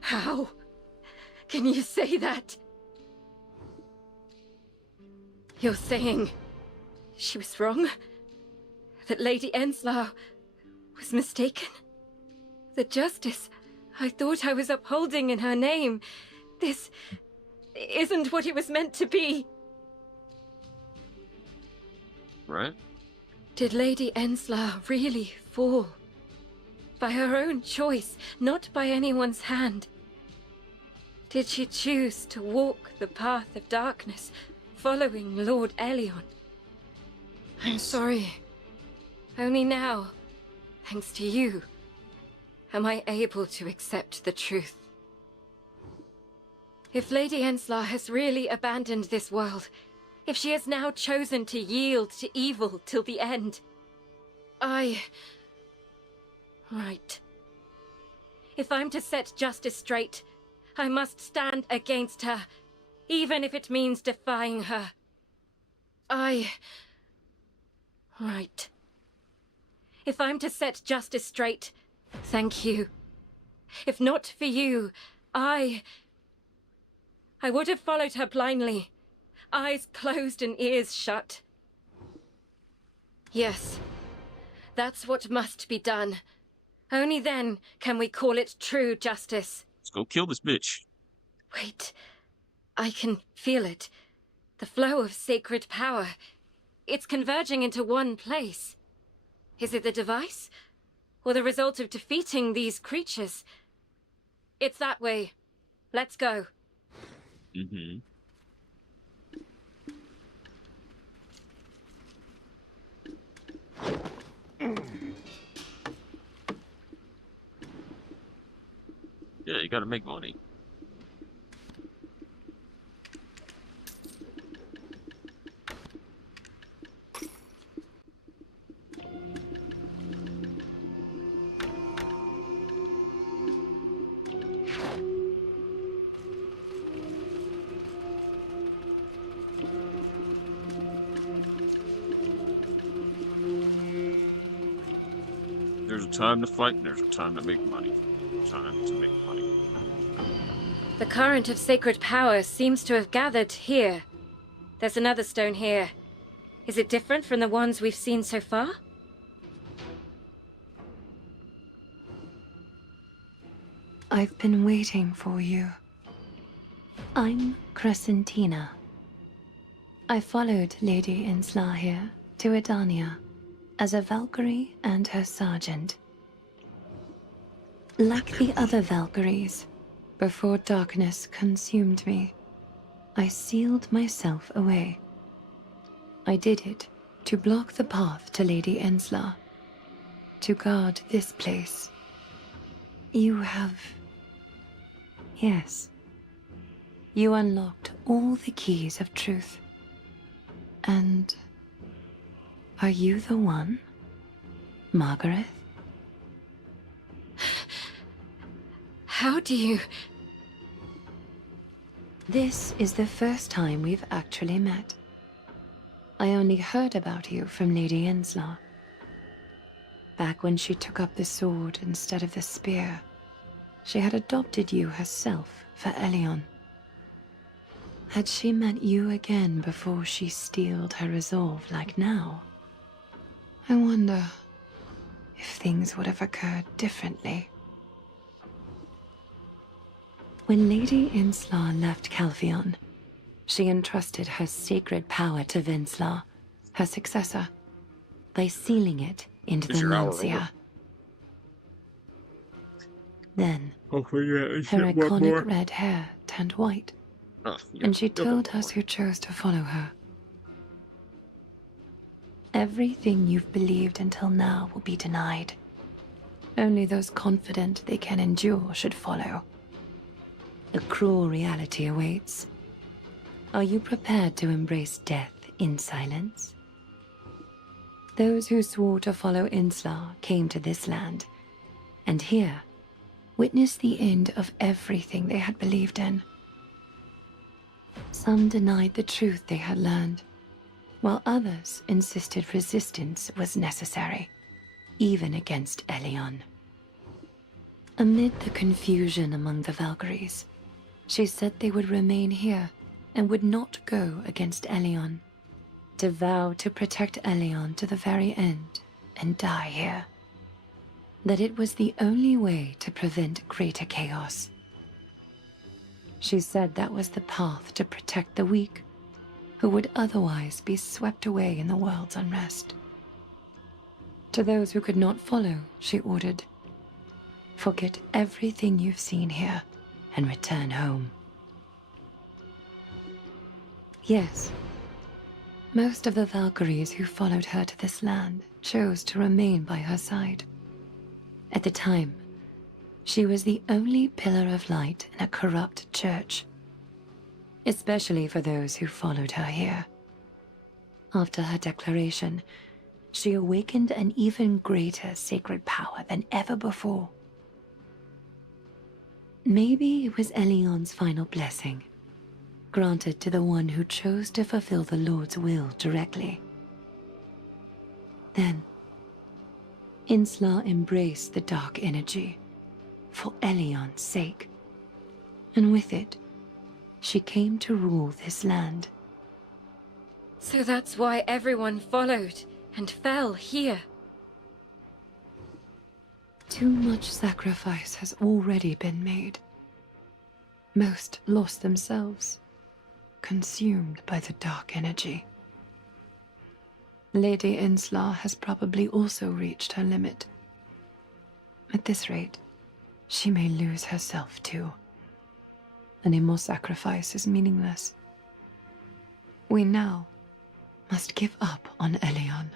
How can you say that? You're saying she was wrong? That Lady Enslar was mistaken? The justice I thought I was upholding in her name, this isn't what it was meant to be. Right? Did Lady Enslar really fall? By her own choice, not by anyone's hand? Did she choose to walk the path of darkness, following Lord Elion? I'm sorry. Only now, thanks to you, am I able to accept the truth. If Lady Enslar has really abandoned this world, if she has now chosen to yield to evil till the end, Right. If I'm to set justice straight, I must stand against her, even if it means defying her. Right. If I'm to set justice straight, thank you. If not for you, I would have followed her blindly, eyes closed and ears shut. Yes, that's what must be done. Only then can we call it true justice. Let's go kill this bitch. Wait, I can feel it. The flow of sacred power. It's converging into one place. Is it the device? Or the result of defeating these creatures? It's that way. Let's go. Mm-hmm. Yeah, you gotta make money. There's a time to fight, and there's a time to make money. Time to make money. The current of sacred power seems to have gathered here. There's another stone here. Is it different from the ones we've seen so far? I've been waiting for you. I'm Crescentina. I followed Lady Enslar here to Edania as a Valkyrie and her sergeant. Like the other Valkyries, before darkness consumed me, I sealed myself away. I did it to block the path to Lady Enslar, to guard this place. You have... Yes. You unlocked all the keys of truth. And... are you the one, Margaret? How do you... This is the first time we've actually met. I only heard about you from Lady Enslar. Back when she took up the sword instead of the spear, she had adopted you herself for Elion. Had she met you again before she steeled her resolve like now? I wonder if things would have occurred differently. When Lady Enslar left Calpheon, she entrusted her sacred power to Venslar, her successor, by sealing it into the Lancia. Then, her iconic red hair turned white, and she told us who chose to follow her. Everything you've believed until now will be denied. Only those confident they can endure should follow. A cruel reality awaits. Are you prepared to embrace death in silence? Those who swore to follow Enslar came to this land, and here witnessed the end of everything they had believed in. Some denied the truth they had learned, while others insisted resistance was necessary, even against Elion. Amid the confusion among the Valkyries, she said they would remain here and would not go against Elion. to vow to protect Elion to the very end and die here. That it was the only way to prevent greater chaos. She said that was the path to protect the weak, who would otherwise be swept away in the world's unrest. To those who could not follow, she ordered, "Forget everything you've seen here and return home." Yes, most of the Valkyries who followed her to this land chose to remain by her side. At the time, she was the only pillar of light in a corrupt church, especially for those who followed her here. After her declaration, she awakened an even greater sacred power than ever before. Maybe it was Elion's final blessing, granted to the one who chose to fulfill the Lord's will directly. Then, Insla embraced the dark energy for Elion's sake, and with it, she came to rule this land. So that's why everyone followed and fell here. Too much sacrifice has already been made. Most lost themselves, consumed by the dark energy. Lady Insla has probably also reached her limit. At this rate, she may lose herself too. Any more sacrifice is meaningless. We now must give up on Elion.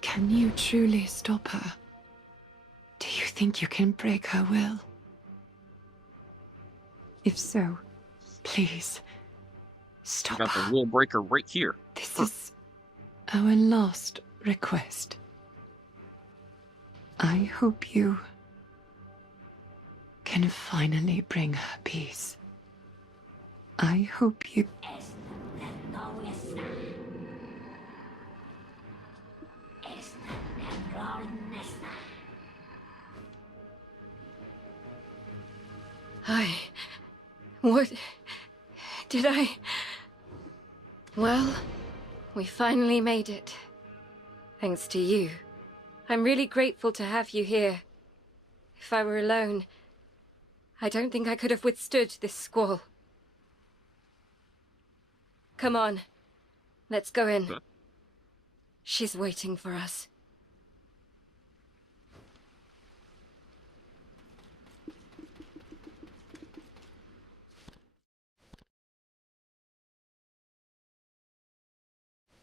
Can you truly stop her? Do you think you can break her will? If so, please, stop Got the her. rule breaker right here. This is our last request. I hope you can finally bring her peace. I hope you... What did I... Well, we finally made it. Thanks to you. I'm really grateful to have you here. If I were alone, I don't think I could have withstood this squall. Come on, let's go in. She's waiting for us.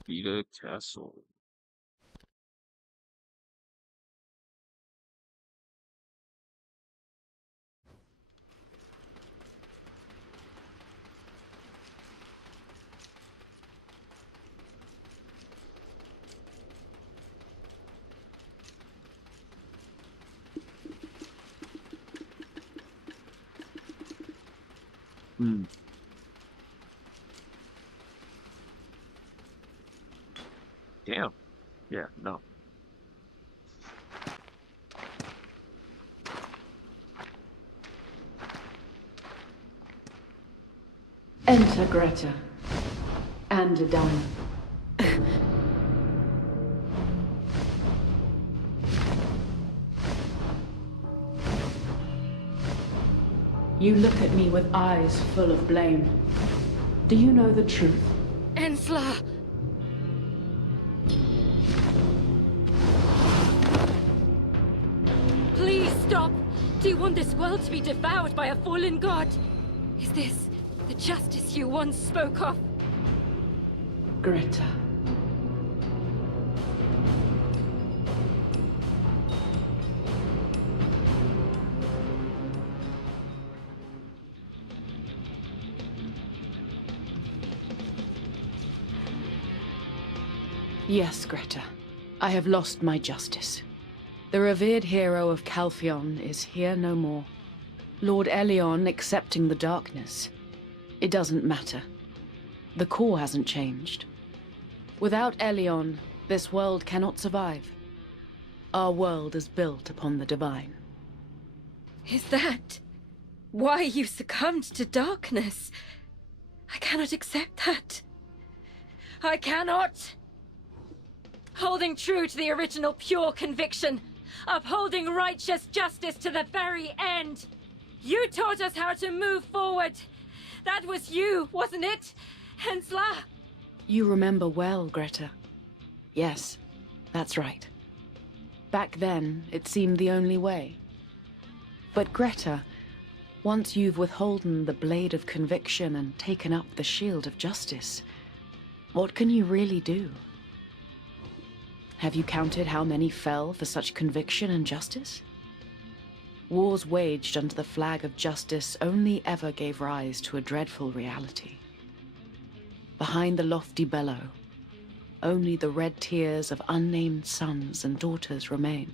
Vita Castle. Damn. Yeah, no. Enter Greta and Edania. You look at me with eyes full of blame. Do you know the truth? Ensla! Please stop! Do you want this world to be devoured by a fallen god? Is this the justice you once spoke of? Greta. Yes, Greta. I have lost my justice. The revered hero of Calpheon is here no more. Lord Elion accepting the darkness. It doesn't matter. The core hasn't changed. Without Elion, this world cannot survive. Our world is built upon the divine. Is that why you succumbed to darkness? I cannot accept that. I cannot! Holding true to the original pure conviction, upholding righteous justice to the very end. You taught us how to move forward. That was you, wasn't it, Hensla? You remember well, Greta. Yes, that's right. Back then, it seemed the only way. But Greta, once you've withholden the blade of conviction and taken up the shield of justice, what can you really do? Have you counted how many fell for such conviction and justice? Wars waged under the flag of justice only ever gave rise to a dreadful reality. Behind the lofty bellow, only the red tears of unnamed sons and daughters remain.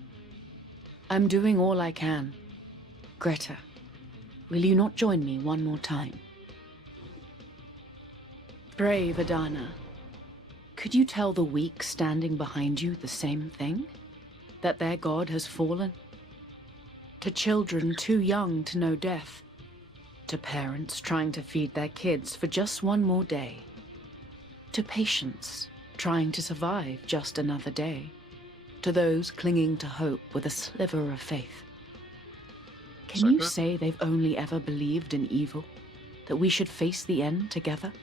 I'm doing all I can. Greta, will you not join me one more time? Brave Edania, could you tell the weak standing behind you the same thing? That their god has fallen? To children too young to know death? To parents trying to feed their kids for just one more day? To patients trying to survive just another day? To those clinging to hope with a sliver of faith? Can you say they've only ever believed in evil? That we should face the end together?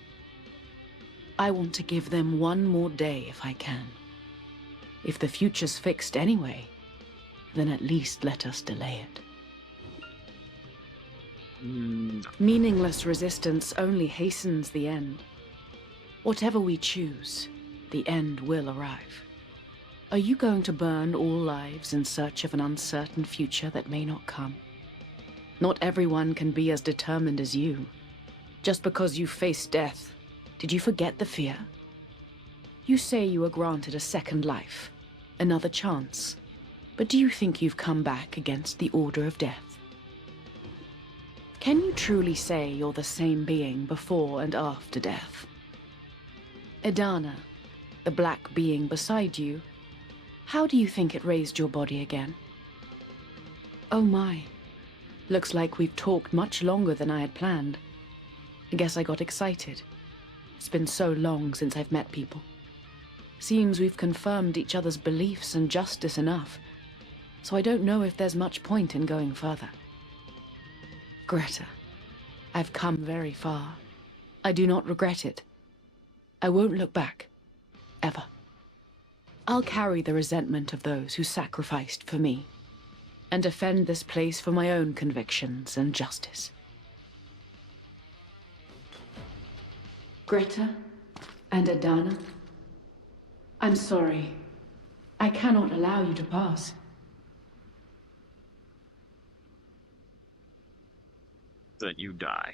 I want to give them one more day if I can. If the future's fixed anyway, then at least let us delay it. Meaningless resistance only hastens the end. Whatever we choose, the end will arrive. Are you going to burn all lives in search of an uncertain future that may not come? Not everyone can be as determined as you. Just because you face death, did you forget the fear? You say you were granted a second life, another chance. But do you think you've come back against the order of death? Can you truly say you're the same being before and after death? Edania, the black being beside you, how do you think it raised your body again? Oh my. Looks like we've talked much longer than I had planned. I guess I got excited. It's been so long since I've met people. Seems we've confirmed each other's beliefs and justice enough, so I don't know if there's much point in going further. Greta, I've come very far. I do not regret it. I won't look back. Ever. I'll carry the resentment of those who sacrificed for me, and defend this place for my own convictions and justice. Greta and Edania, I'm sorry. I cannot allow you to pass. That you die.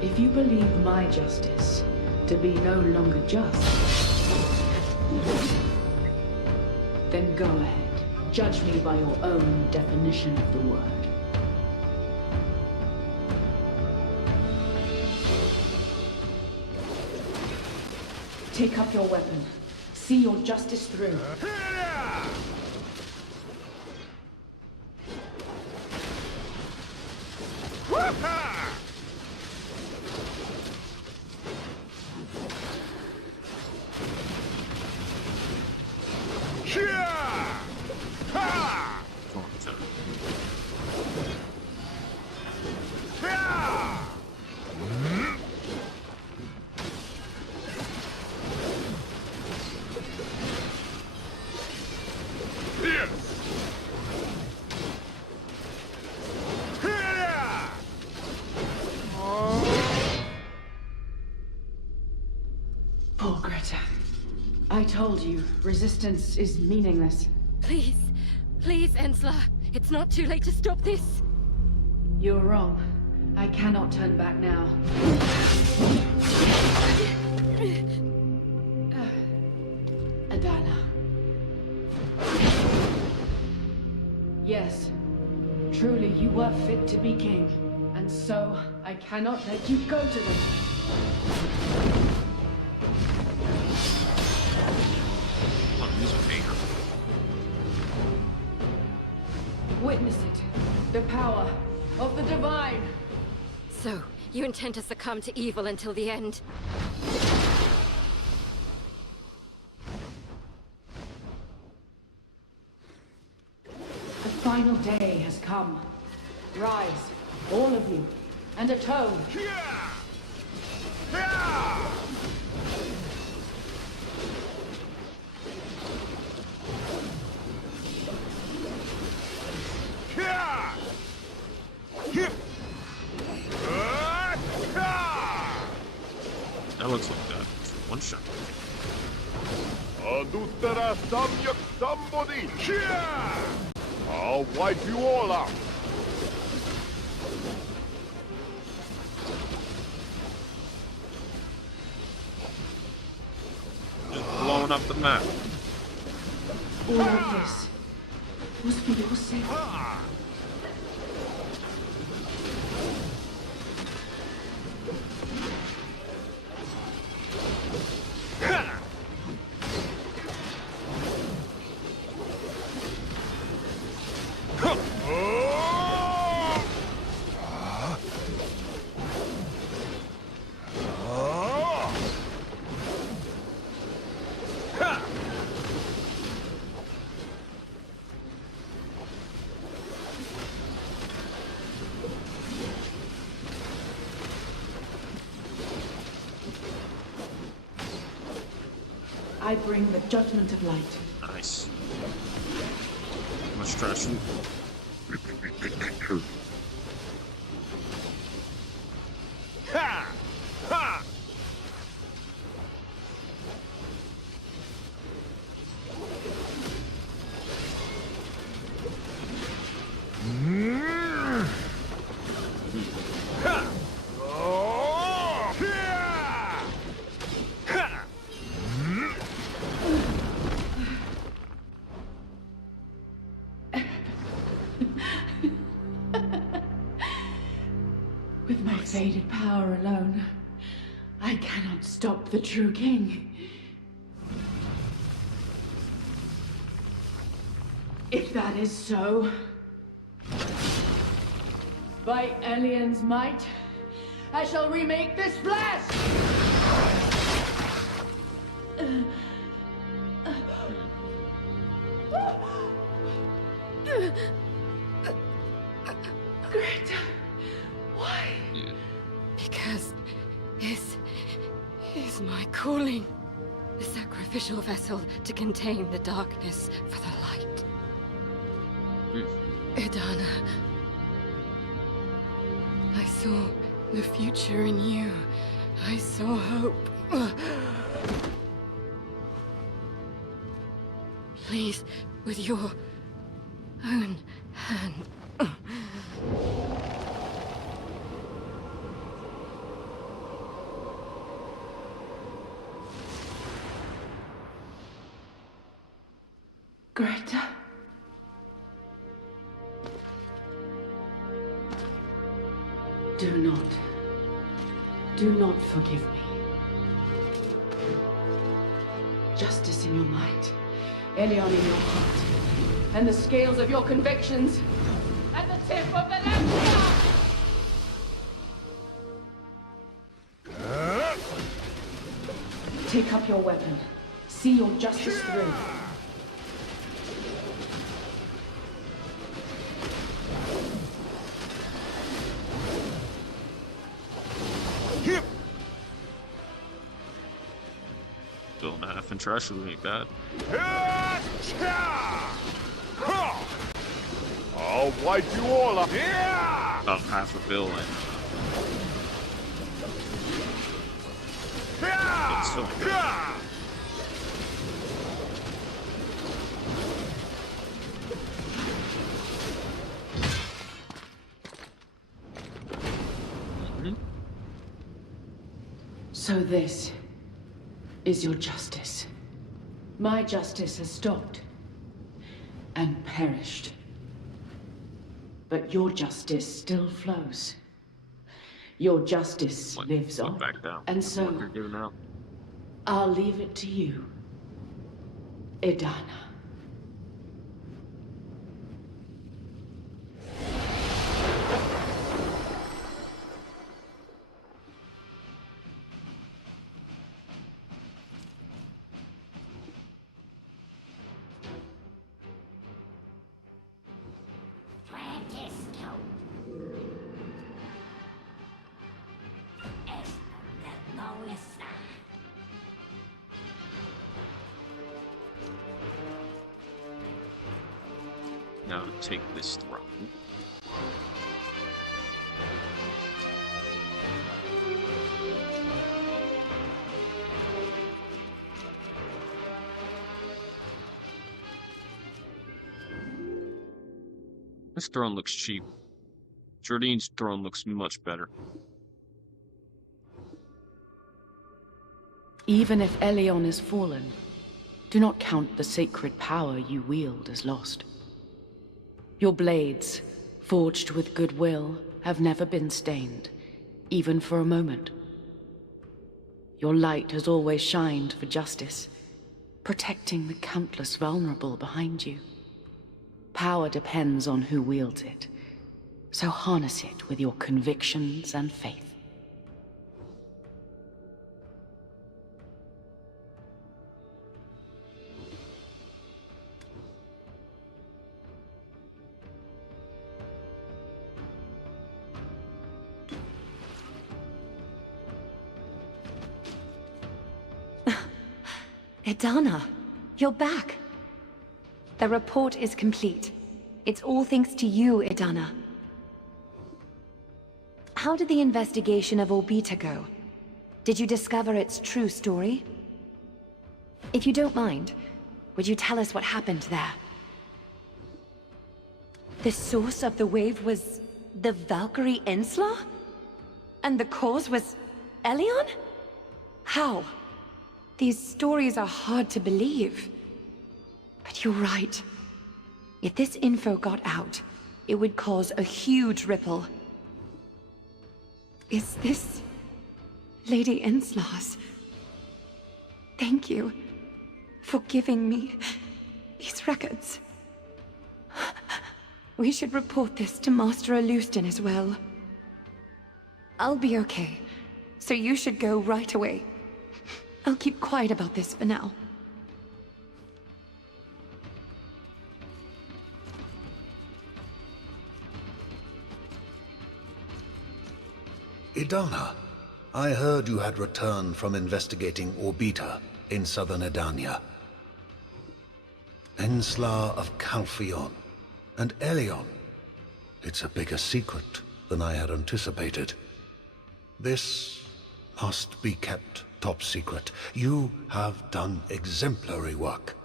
If you believe my justice to be no longer just, then go ahead. Judge me by your own definition of the word. Take up your weapon. See your justice through. Poor Greta. I told you, resistance is meaningless. Please, please, Ensla. It's not too late to stop this. You're wrong. I cannot turn back now. Edania, Yes. Truly, you were fit to be king. And so, I cannot let you go to them. Oh, he's a hater. Witness it. The power of the divine. So, you intend to succumb to evil until the end? The final day has come. Rise, all of you, and atone. That looks like that. One shot. Adutera samyak somebody! I'll wipe you all out! Just blowing up the map. All of this was for your sake. I bring the judgment of light. Nice. Much trash. Ha! Ha! With my faded power alone, I cannot stop the true king. If that is so, by Elian's might, I shall remake this flesh! Greta, why? Yeah. Because this is my calling. The sacrificial vessel to contain the darkness for the light. Edana, I saw the future in you. I saw hope. Please, with your own hand. Greta? Do not forgive me. Justice in your mind, Elion in your heart, and the scales of your convictions at the tip of the left. Take up your weapon. See your justice through. Bill and a half and trash really ain't bad. I'll wipe you all up. Yeah! About half a bill and it's still good. So this is your justice. My justice has stopped and perished. But your justice still flows. Your justice lives on. Back down. And so, What you're giving out. I'll leave it to you, Edana. Now to take this throne. This throne looks cheap. Jordine's throne looks much better. Even if Elion is fallen, do not count the sacred power you wield as lost. Your blades, forged with goodwill, have never been stained, even for a moment. Your light has always shined for justice, protecting the countless vulnerable behind you. Power depends on who wields it, so harness it with your convictions and faith. Edana, you're back. The report is complete. It's all thanks to you, Edana. How did the investigation of Orbita go? Did you discover its true story? If you don't mind, would you tell us what happened there? The source of the wave was the Valkyrie Ensla? And the cause was Elion? How? These stories are hard to believe. But you're right. If this info got out, it would cause a huge ripple. Is this Lady Ensla's? Thank you for giving me these records. We should report this to Master Alustin as well. I'll be okay, so you should go right away. I'll keep quiet about this for now. Edana, I heard you had returned from investigating Orbita in southern Edania. Ensla of Calphion and Elion. It's a bigger secret than I had anticipated. This must be kept top secret. You have done exemplary work.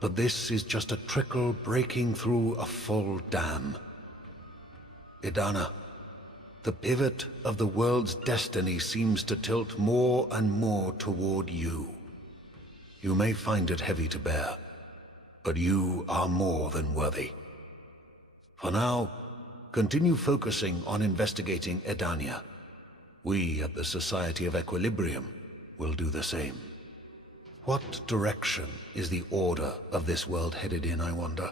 But this is just a trickle breaking through a full dam. Edana, the pivot of the world's destiny seems to tilt more and more toward you. You may find it heavy to bear, but you are more than worthy. For now, continue focusing on investigating Edania. We at the Society of Equilibrium will do the same. What direction is the order of this world headed in, I wonder?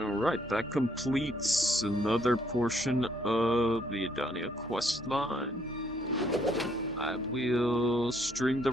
Alright, that completes another portion of the Edania quest line. I will stream the